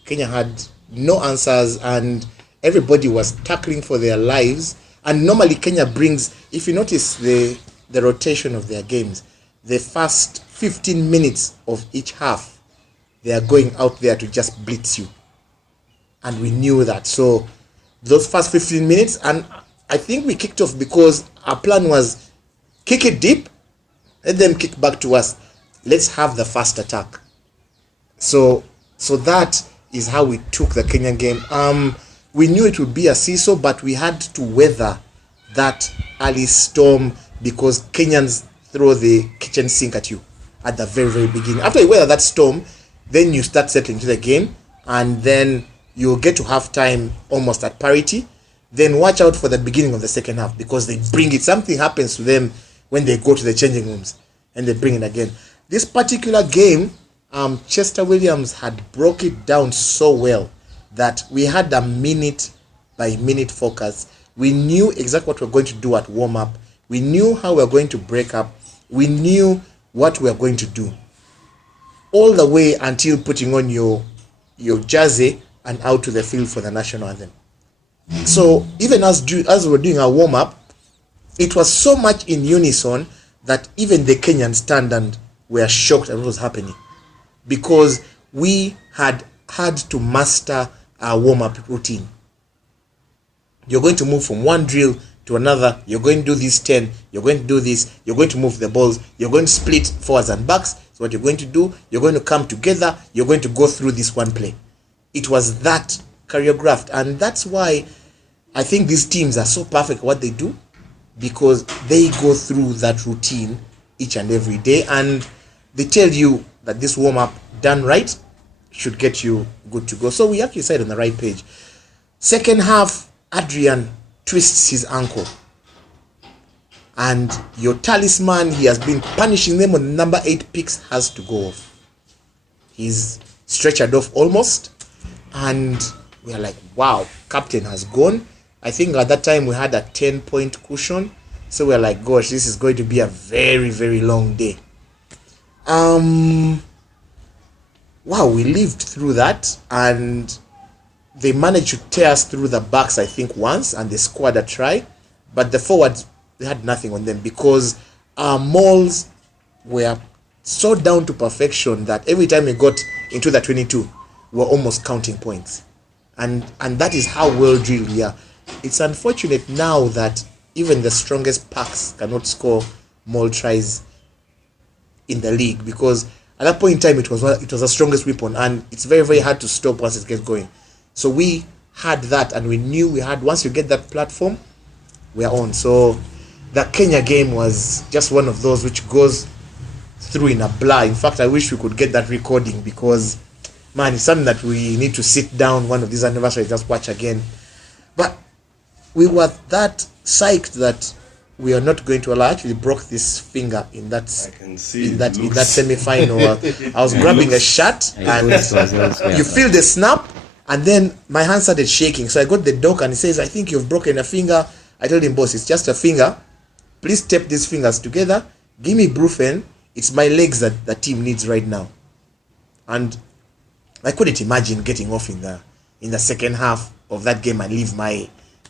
Kenya had no answers and everybody was tackling for their lives. And normally Kenya brings, if you notice the rotation of their games, the first 15 minutes of each half, they are going out there to just blitz you. And we knew that. So those first 15 minutes, and I think we kicked off because our plan was kick it deep, let them kick back to us. Let's have the fast attack. So that is how we took the Kenyan game. We knew it would be a seesaw, but we had to weather that early storm because Kenyans throw the kitchen sink at you at the very, very beginning. After you weather that storm, then you start settling into the game, and then you'll get to halftime almost at parity. Then watch out for the beginning of the second half because they bring it. Something happens to them when they go to the changing rooms and they bring it again. This particular game, Chester Williams had broke it down so well that we had a minute by minute focus. We knew exactly what we were going to do at warm-up. We knew how we were going to break up. We knew what we were going to do. All the way until putting on your jersey and out to the field for the national anthem. So even as we were doing our warm-up, it was so much in unison that even the Kenyans turned and were shocked at what was happening. Because we had to master our warm-up routine. You're going to move from one drill to another. You're going to do this 10. You're going to do this. You're going to move the balls. You're going to split forwards and backs. So what you're going to do, you're going to come together. You're going to go through this one play. It was that choreographed. And that's why I think these teams are so perfect at what they do, because they go through that routine each and every day. And they tell you that this warm-up done right should get you good to go. So we actually said on the right page. Second half, Adrian twists his ankle. And your talisman, he has been punishing them on number 8 picks, has to go off. He's stretchered off almost. And we are like, wow, captain has gone. I think at that time we had a 10-point cushion. So we're like, gosh, this is going to be a very, very long day. Wow, we lived through that, and they managed to tear us through the backs, I think, once, and they scored a try. But the forwards, they had nothing on them because our mauls were so down to perfection that every time we got into the 22, we were almost counting points. And that is how well drilled we are. It's unfortunate now that even the strongest packs cannot score maul tries in the league, because at that point in time it was the strongest weapon, and it's very, very hard to stop once it gets going. So we had that, and we knew we had, once you get that platform, we're on. So the Kenya game was just one of those which goes through in a blur. In fact, I wish we could get that recording, because man, it's something that we need to sit down one of these anniversaries, just watch again. But we were that psyched that we are not going to allow. I actually broke this finger in that semi-final. I was grabbing a shirt and you feel the snap, and then my hand started shaking. So I got the doc and he says, I think you've broken a finger. I told him, boss, it's just a finger. Please tape these fingers together. Give me Brufen. It's my legs that the team needs right now. And I couldn't imagine getting off in the second half of that game and leave my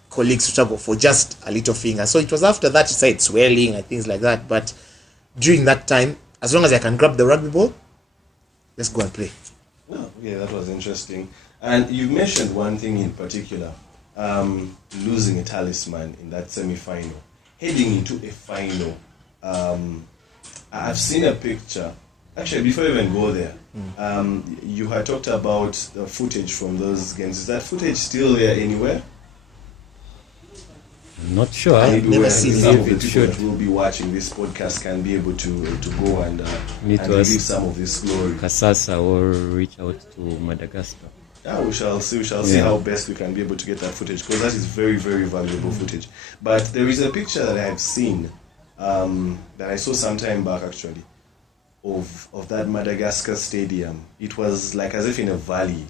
colleagues to struggle for just a little finger. So it was after that he started swelling and things like that. But during that time, as long as I can grab the rugby ball, let's go and play. Oh, yeah, that was interesting. And you mentioned one thing in particular, losing a talisman in that semi-final. Heading into a final, I've seen a picture. Actually, before I even go there, you had talked about the footage from those games. Is that footage still there anywhere? I'm not sure. I've never seen some of the it. people that will be watching this podcast can be able to go and give some of this glory. Kisaasi or reach out to Madagascar. Yeah, we shall see. We shall see how best we can be able to get that footage, because that is very, very valuable footage. But there is a picture that I have seen that I saw some time back actually, of that Madagascar stadium, it was like as if in a valley,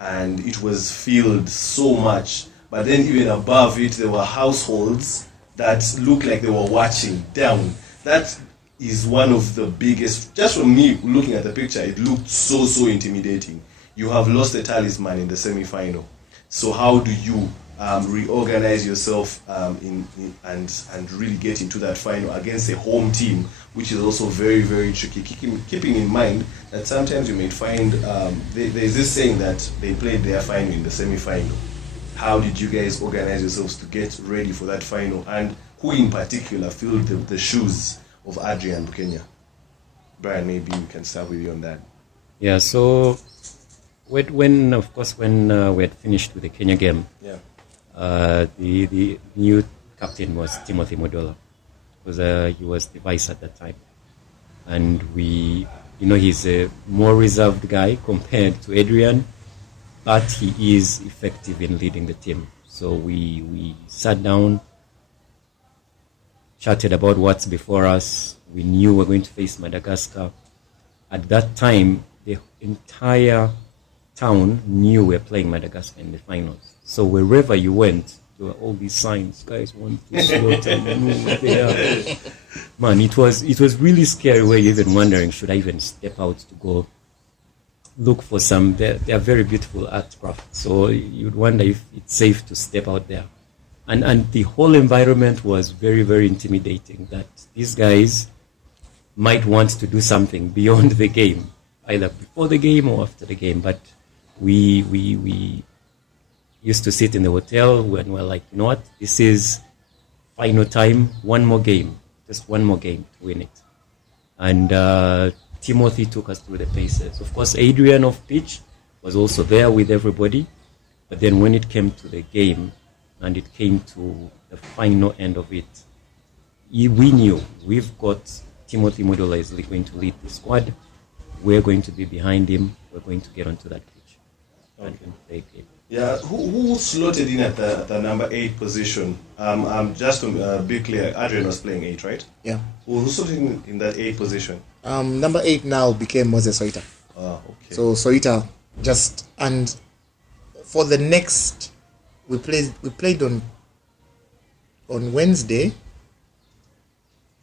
and it was filled so much. But then even above it, there were households that looked like they were watching down. That is one of the biggest, just from me looking at the picture, it looked so intimidating. You have lost a talisman in the semi-final. So how do you reorganize yourself and really get into that final against a home team, which is also very tricky, keeping in mind that sometimes you may find there's this saying that they played their final in the semi-final. How did you guys organize yourselves to get ready for that final, and who in particular filled the shoes of Adrian Bukenya? Brian, maybe we can start with you on that. Yeah, so when we had finished with the Kenya game, the new captain was Timothy Modola, because he was the vice at that time, and he's a more reserved guy compared to Adrian, but he is effective in leading the team. So we sat down, chatted about what's before us. We knew we were going to face Madagascar. At that time, the entire town knew we were playing Madagascar in the finals. So wherever you went, there were all these signs. Guys want to slaughter you there. Man, it was really scary, where you're even wondering, should I even step out to go look for some? They are very beautiful art craft. So you'd wonder if it's safe to step out there. And the whole environment was very intimidating, that these guys might want to do something beyond the game, either before the game or after the game. But we used to sit in the hotel when we're like, you know what, this is final time, one more game to win it. And Timothy took us through the paces. Of course, Adrian off pitch was also there with everybody, but then when it came to the game and it came to the final end of it, we knew we've got Timothy Modola is going to lead the squad. We're going to be behind him. We're going to get onto that pitch. Okay. And play game. Yeah, who slotted in at the number 8 position? Just to be clear, Adrian was playing 8, right? Yeah. Who slotted in that 8 position? Number 8 now became Moses Soita. Okay. So Soita and for the next, we played on Wednesday,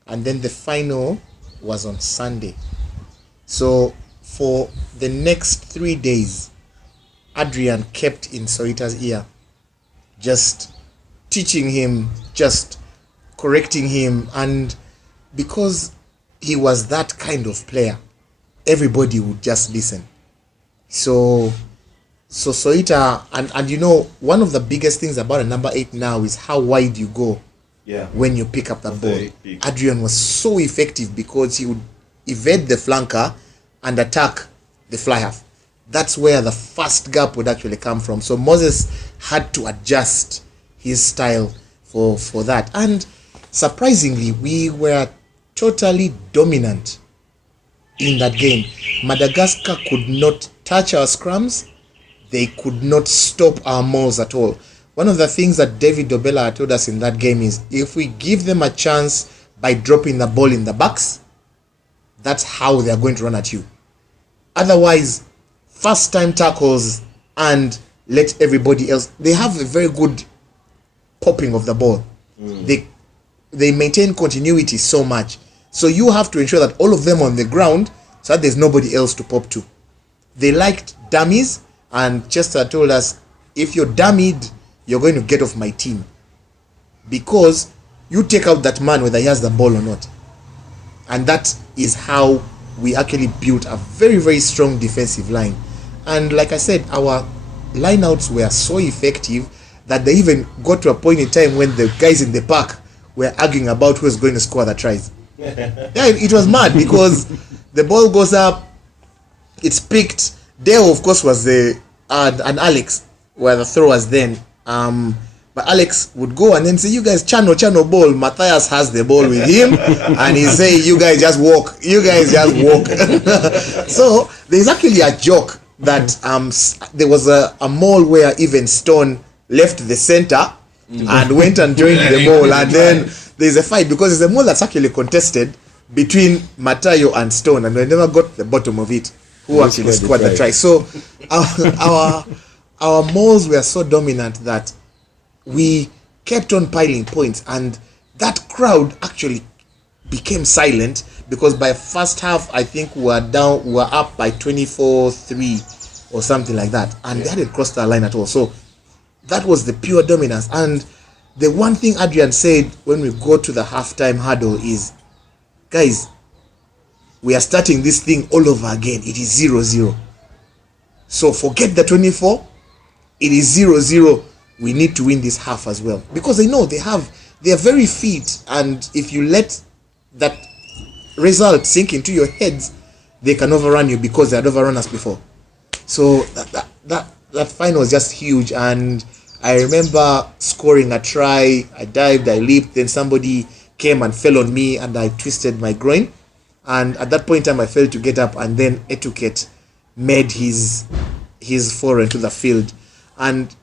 and then the final was on Sunday. So for the next 3 days, Adrian kept in Soita's ear, just teaching him, just correcting him, and because he was that kind of player, everybody would just listen. So Soita, and one of the biggest things about a number 8 now is how wide you go when you pick up the ball. Adrian was so effective because he would evade the flanker and attack the fly half. That's where the first gap would actually come from. So Moses had to adjust his style for that. And surprisingly, we were totally dominant in that game. Madagascar could not touch our scrums. They could not stop our mauls at all. One of the things that David Dobela told us in that game is, if we give them a chance by dropping the ball in the backs, that's how they are going to run at you. Otherwise, first time tackles and let everybody else, they have a very good popping of the ball. They maintain continuity so much. So you have to ensure that all of them on the ground, so that there's nobody else to pop to. They liked dummies, and Chester told us, if you're dummied, you're going to get off my team, because you take out that man whether he has the ball or not. And that is how we actually built a very strong defensive line. And like I said, our lineouts were so effective that they even got to a point in time when the guys in the park were arguing about who was going to score the tries. It was mad, because the ball goes up, it's picked. Dale, of course, was and Alex were the throwers then. But Alex would go and then say, you guys channel ball. Matthias has the ball with him, and he say, you guys just walk. So there's actually a joke that there was a mall where even Stone left the center and went and joined the mall, and then there's a fight because it's a mall that's actually contested, between Matayo and Stone, and we never got to the bottom of it. Who actually scored the try? So our Moles were so dominant that we kept on piling points, and that crowd actually became silent, because by first half I think we were up by 24-3 or something like that, and they hadn't crossed our line at all. So that was the pure dominance. And the one thing Adrian said when we go to the halftime huddle is, guys, we are starting this thing all over again. It is 0-0. So forget the 24. It is 0-0. We need to win this half as well, because they know they are very fit, and if you let that result sink into your heads, they can overrun you, because they had overrun us before. So that final was just huge. And I remember scoring a try. I dived, I leaped, then somebody came and fell on me, and I twisted my groin. And at that point in time, I failed to get up, and then Etiquette made his foray into the field. And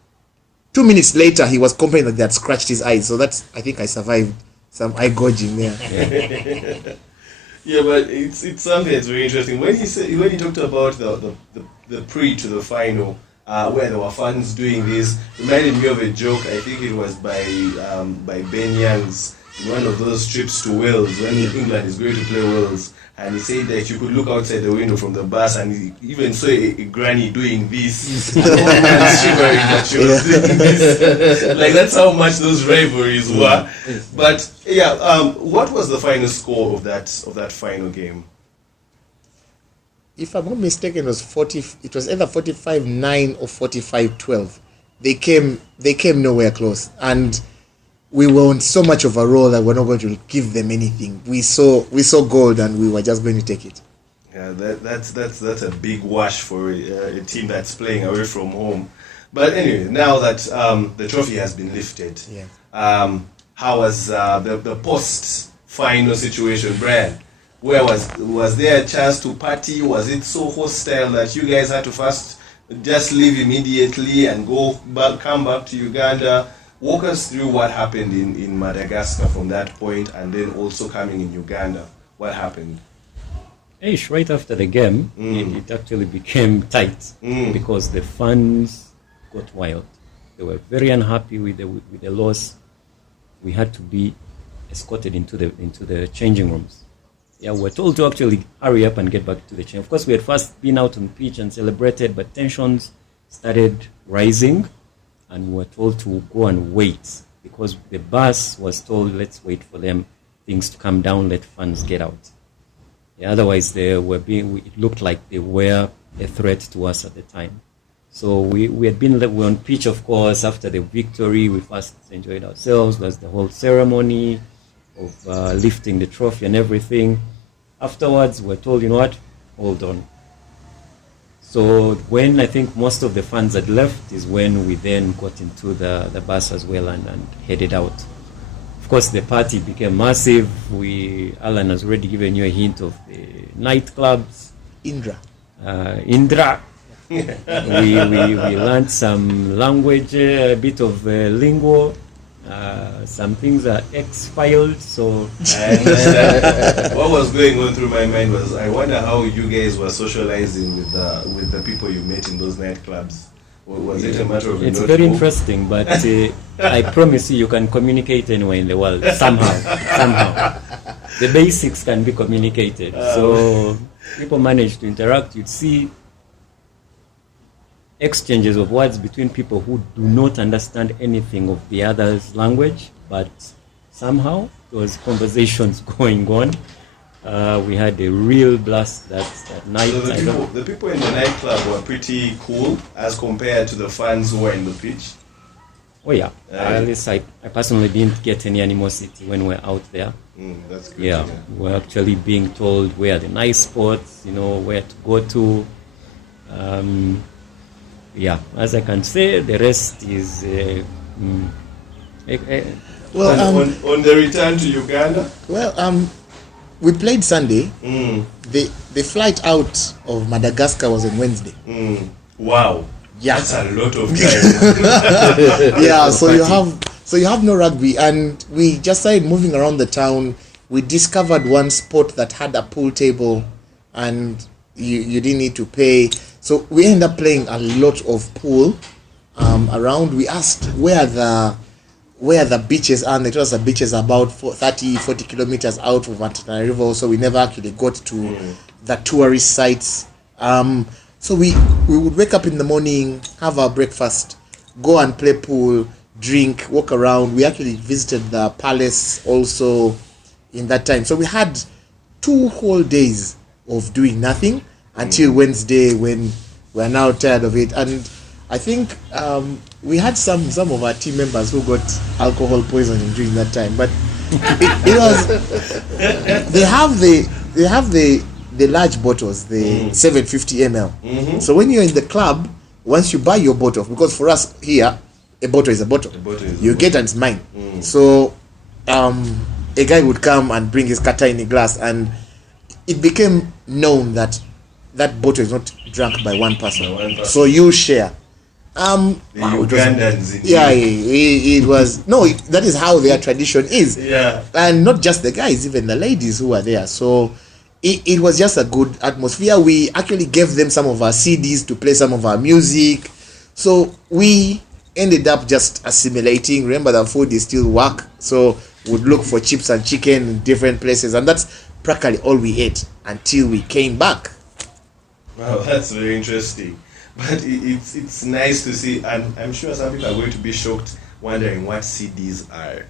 2 minutes later, he was complaining that they had scratched his eyes. So that's, I think I survived some eye gouging there. Yeah, but it's something that's very interesting. When he talked about the pre to the final, where there were fans doing this, reminded me of a joke. I think it was by Ben Young's, in one of those trips to Wales, when England is going to play Wales, and he said that you could look outside the window from the bus, and he even saw a granny doing this, and the old man shivering that she was doing this. Like, that's how much those rivalries were. But yeah, what was the final score of that final game? If I'm not mistaken, it was either 45-9 or 45-12. They came nowhere close, and we were on so much of a roll that we're not going to give them anything. We saw gold, and we were just going to take it. Yeah, that's a big wash for a team that's playing away from home. But anyway, now that the trophy has been lifted, how was the post-final situation, Brian? Where was there a chance to party? Was it so hostile that you guys had to first just leave immediately and come back to Uganda? Walk us through what happened in Madagascar from that point, and then also coming in Uganda. What happened? Right after the game, it actually became tight because the fans got wild. They were very unhappy with the loss. We had to be escorted into the changing rooms. Yeah, we were told to actually hurry up and get back to the change. Of course, we had first been out on pitch and celebrated, but tensions started rising. And we were told to go and wait, because the bus was told, let's wait for things to come down, let fans get out. Yeah, otherwise, it looked like they were a threat to us at the time. So we were on pitch, of course. After the victory, we first enjoyed ourselves. There was the whole ceremony of lifting the trophy and everything. Afterwards, we were told, you know what, hold on. So when I think most of the fans had left is when we then got into the bus as well and headed out. Of course, the party became massive. Allan has already given you a hint of the nightclubs. Indra. We learned some language, a bit of lingo. Some things are X-filed, so... What was going on through my mind was, I wonder how you guys were socializing with the people you met in those nightclubs. Was it a matter of... It's very interesting, but I promise you can communicate anywhere in the world, somehow. The basics can be communicated. So people manage to interact. You'd see exchanges of words between people who do not understand anything of the other's language, but somehow there was conversations going on. We had a real blast that night. So the people in the nightclub were pretty cool as compared to the fans who were in the pitch? Oh yeah, at least I personally didn't get any animosity when we were out there. That's good. Yeah, we were actually being told where are the nice spots, where to go to. Yeah, as I can say, the rest is... Well, on the return to Uganda? Well, we played Sunday. The flight out of Madagascar was on Wednesday. Wow. Yeah. That's a lot of time. Yeah, so you have no rugby, and we just started moving around the town, we discovered one spot that had a pool table, and you didn't need to pay. So we ended up playing a lot of pool around. We asked where the beaches are, and they told us the beaches are about 40 kilometers out of Antananarivo, so we never actually got to the tourist sites. So we would wake up in the morning, have our breakfast, go and play pool, drink, walk around. We actually visited the palace also in that time. So we had 2 whole days of doing nothing until Wednesday, when we're now tired of it. And I think we had some of our team members who got alcohol poisoning during that time. But it was they have the large bottles, the 750 ml. So when you're in the club, once you buy your bottle, because for us here, a bottle is a bottle. You get and it's mine. So a guy would come and bring his kata in a glass, and it became known that that bottle is not drunk by one person. So you share. Ugandans. It was no. That is how their tradition is. Yeah. And not just the guys, even the ladies who were there. So it was just a good atmosphere. We actually gave them some of our CDs to play some of our music. So we ended up just assimilating. Remember, the food is still work. So we'd look for chips and chicken in different places, and that's practically all we ate until we came back. Wow, that's very interesting. But it's nice to see, and I'm sure some people are going to be shocked, wondering what CDs are.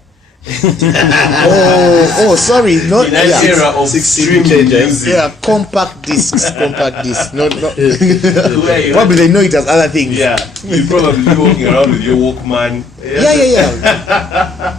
Sorry, not in that era of stream music. Yeah, compact discs. No. Probably they know it as other things. Yeah, you're probably walking around with your Walkman. Yeah.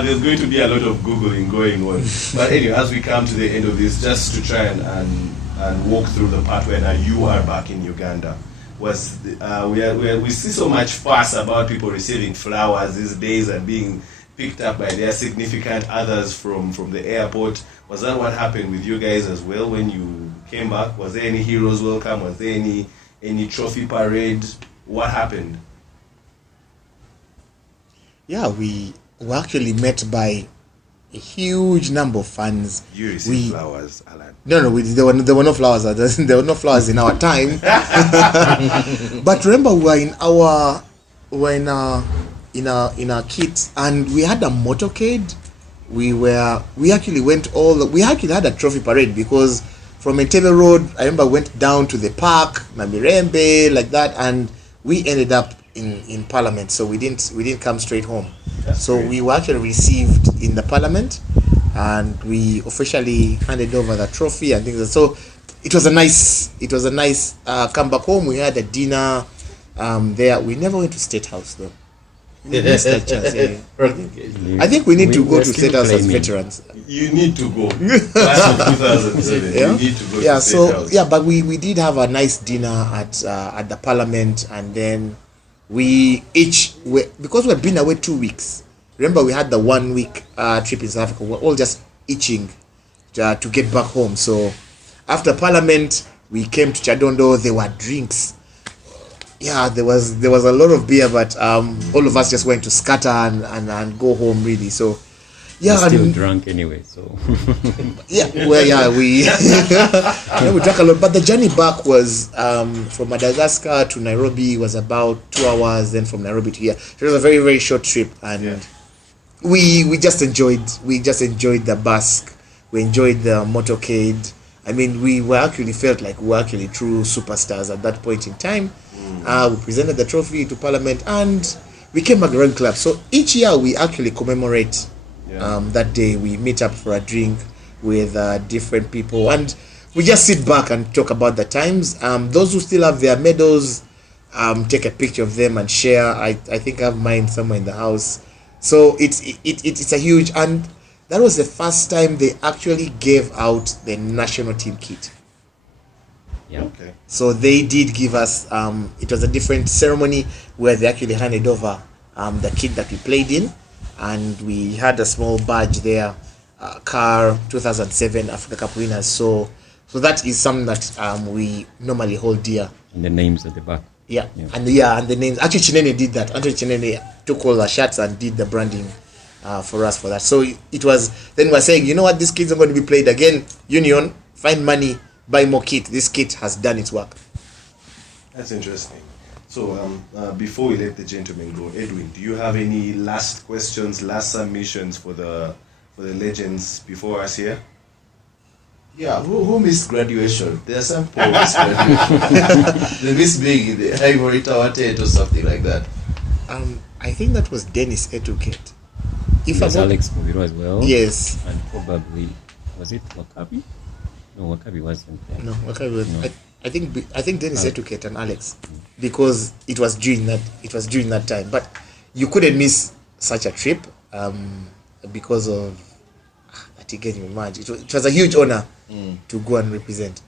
There's going to be a lot of Googling going on. But anyway, as we come to the end of this, just to try and walk through the part where now you are back in Uganda, was we see so much fuss about people receiving flowers these days and being picked up by their significant others from the airport. Was that what happened with you guys as well when you came back? Was there any heroes welcome? Was there any trophy parade? What happened? Yeah, we were actually met by a huge number of fans. You received flowers, Allan? No, there were no flowers. There were no flowers in our time. But remember, we were in our kit, and we had a motorcade. We actually had a trophy parade, because from Entebbe Road, I remember, went down to the park, Namirembe, like that, and we ended up in Parliament. So we didn't come straight home. So we were actually received in the Parliament, and we officially handed over the trophy and things. So it was a nice come back home. We had a dinner there. We never went to State House though. We missed that chance. I think we need to go to State House as veterans. You need to go. Class of 2007. Yeah? You need to go to State House. But we did have a nice dinner at the Parliament, and then because we've been away 2 weeks. Remember, we had the 1 week trip in South Africa. We're all just itching to get back home. So after Parliament, we came to Chadondo. There were drinks. Yeah, there was a lot of beer, but all of us just went to scatter and go home, really. So yeah, we're still drunk anyway. So we we drank a lot. But the journey back was from Madagascar to Nairobi was about 2 hours. Then from Nairobi to here, it was a very, very short trip, and we just enjoyed the bus. We enjoyed the motorcade. I mean, we felt like we were actually true superstars at that point in time. We presented the trophy to Parliament, and we came back Rugby Club. So each year we actually commemorate that day. We meet up for a drink with different people, and we just sit back and talk about the times. Those who still have their medals, take a picture of them and share. I think I have mine somewhere in the house. So it's a huge, and that was the first time they actually gave out the national team kit. Yeah. Okay. So they did give us, it was a different ceremony where they actually handed over the kit that we played in, and we had a small badge there, CAR 2007 Africa Cup winners. So that is something that we normally hold dear. And the names at the back. And the names. Actually, Chinene did that. Chinene took all the shirts and did the branding for us for that. So it was, then we're saying, you know what, this kit's are going to be played again. Union, find money, buy more kit. This kit has done its work. That's interesting. So before we let the gentleman go, Edwin, do you have any last questions, last submissions for the legends before us here? Yeah, who missed graduation? There are some people who missed graduation. They miss being in the ivory tower tent or something like that. I think that was Dennis Educate. If was Alex Muviro as well. Yes. And probably, was it Wakabi? No, Wakabi wasn't there. No, Wakabi was. No. I think Dennis Educate and Alex, because it was during that time. But you couldn't miss such a trip because of that. Again, you imagine it was a huge honor to go and represent.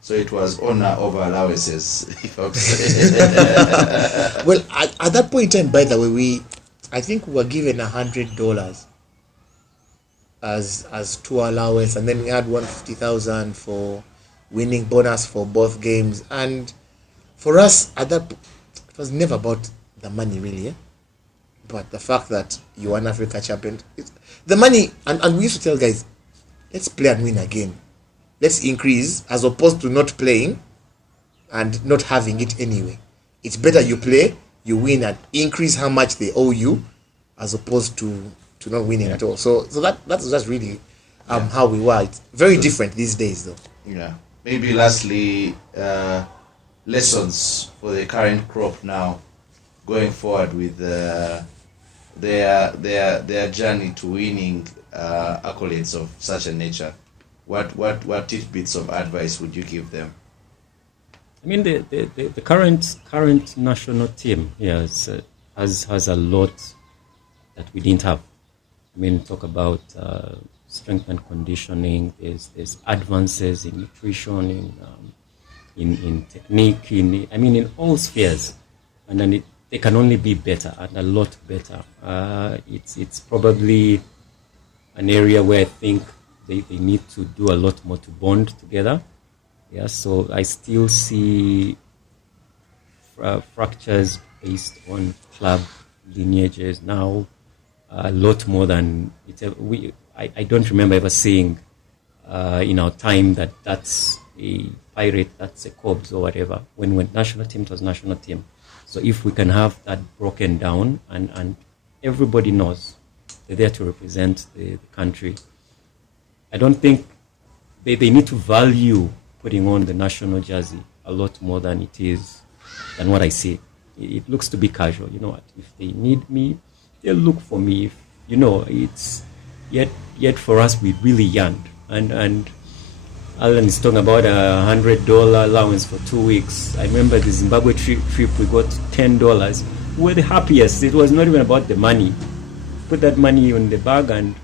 So it was honor over allowances, if I'm saying. Well, at that point in time, by the way, I think we were given $100 as tour allowance, and then we had 150,000 for winning bonus for both games. And for us, at that, it was never about the money really, but the fact that you won Africa champion, the money, and we used to tell guys, let's play and win again. Let's increase as opposed to not playing and not having it anyway. It's better you play, you win, and increase how much they owe you as opposed to not winning at all. So that's just really how we were. It's very different these days though. Yeah. Maybe lastly, lessons for the current crop now, going forward with their journey to winning accolades of such a nature. What tidbits of advice would you give them? I mean, the current national team has a lot that we didn't have. I mean, talk about strength and conditioning. There's advances in nutrition, in technique, in all spheres, and then they can only be better and a lot better. It's probably an area where I think they need to do a lot more to bond together. Yeah, so I still see fractures based on club lineages now a lot more than I don't remember ever seeing in our time that's a pirate, that's a Cobs or whatever. When national team, it was national team. So if we can have that broken down and everybody knows they're there to represent the country, I don't think they need to value putting on the national jersey a lot more than what I see. It looks to be casual. You know what? If they need me, they'll look for me. If, it's yet for us, we really yearned. And Allan is talking about $100 allowance for 2 weeks. I remember the Zimbabwe trip we got $10. We were the happiest. It was not even about the money. Put that money in the bag and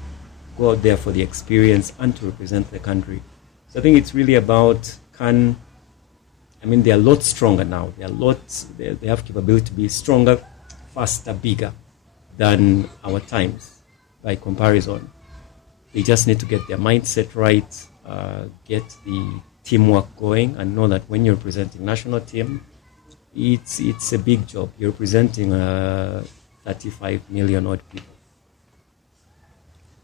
go out there for the experience and to represent the country. So I think it's really about they're a lot stronger now. They have capability to be stronger, faster, bigger than our times by comparison. They just need to get their mindset right, get the teamwork going, and know that when you're representing national team, it's a big job. You're representing 35 million odd people.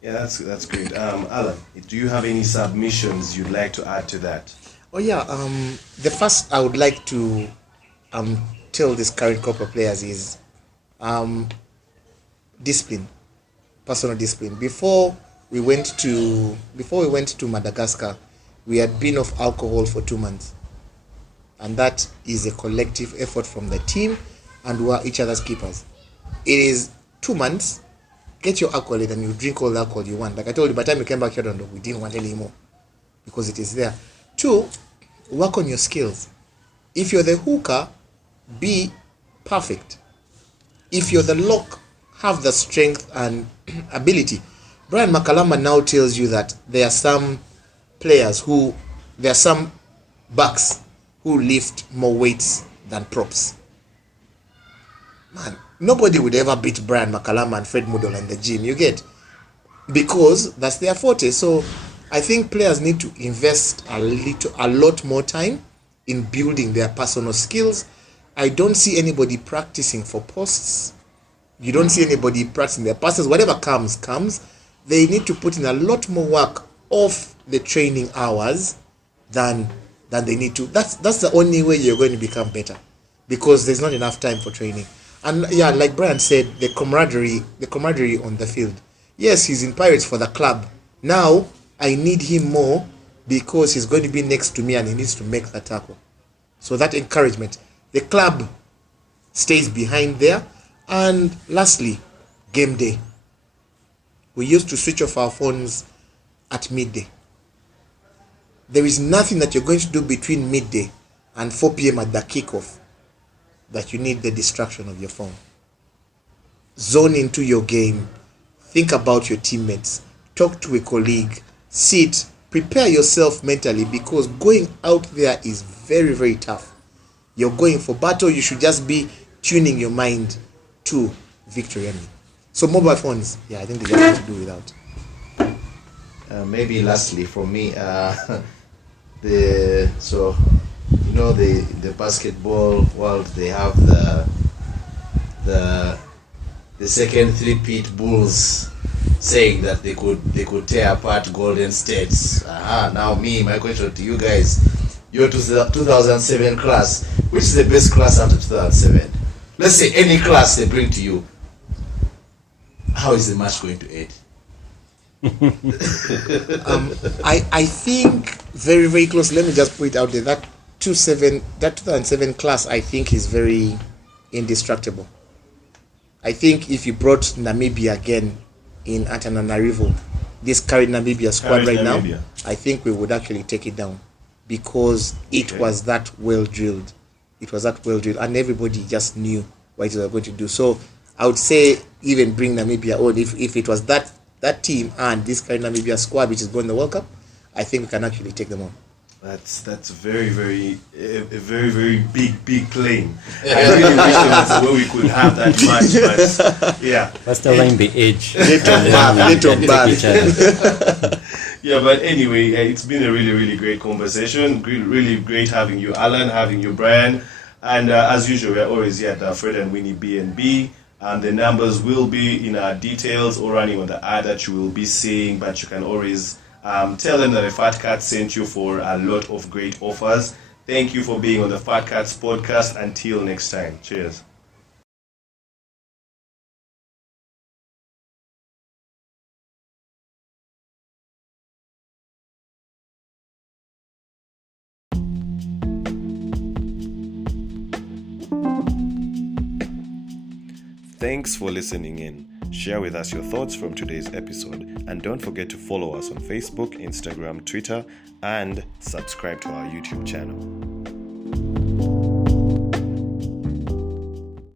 Yeah, that's great. Allan, do you have any submissions you'd like to add to that? Oh yeah, the first I would like to tell this current crop of players is discipline, personal discipline. Before we went to Madagascar, we had been off alcohol for 2 months, and that is a collective effort from the team, and we are each other's keepers. It is 2 months. Get your alcohol and you drink all the alcohol you want. Like I told you, by the time we came back here, we didn't want any more because it is there. 2, work on your skills. If you're the hooker, be perfect. If you're the lock, have the strength and ability. Brian Makalama now tells you that there are some backs who lift more weights than props. Man, nobody would ever beat Brian Makalama and Fred Mudol in the gym, you get? Because that's their forte. So I think players need to invest a lot more time in building their personal skills. I don't see anybody practicing for posts You don't see anybody practicing their passes. Whatever comes. They need to put in a lot more work off the training hours than they need to. That's the only way you're going to become better, because there's not enough time for training. And yeah, like Brian said, the camaraderie on the field. Yes, he's in Pirates for the club. Now I need him more because he's going to be next to me and he needs to make the tackle. So that encouragement, the club stays behind there. And lastly, game day. We used to switch off our phones at midday. There is nothing that you're going to do between midday and 4 p.m. at the kickoff that you need the distraction of your phone. Zone into your game. Think about your teammates. Talk to a colleague. Sit. Prepare yourself mentally, because going out there is very, very tough. You're going for battle. You should just be tuning your mind to victory only. So mobile phones, yeah, I think they just have to do without. Maybe lastly for me, the basketball world, they have the second three-peat Bulls saying that they could tear apart Golden States. Now my question to you guys, you're 2007 class. Which is the best class after 2007? Let's say any class they bring to you. How is the match going to end? I think very, very close. Let me just put it out there. That 2007 class, I think, is very indestructible. I think if you brought Namibia again in Antananarivo, this current Namibia squad now, I think we would actually take it down, because it was that well drilled. And everybody just knew what they were going to do. So I would say even bring Namibia on. If it was that team and this current Namibia squad which is going to the World Cup, I think we can actually take them on. That's a very, very big claim. I really wish there was a way we could have that match, but yeah. First align the age. Yeah, but anyway, it's been a really, really great conversation. Really great having you, Allan, having you, Brian. And as usual, we're always here at Fred and Winnie BnB. And the numbers will be in our details or running on the ad that you will be seeing, but you can always tell them that the Fat Cat sent you for a lot of great offers. Thank you for being on the Fat Cats podcast. Until next time. Cheers. Thanks for listening in. Share with us your thoughts from today's episode, and don't forget to follow us on Facebook, Instagram, Twitter, and subscribe to our YouTube channel.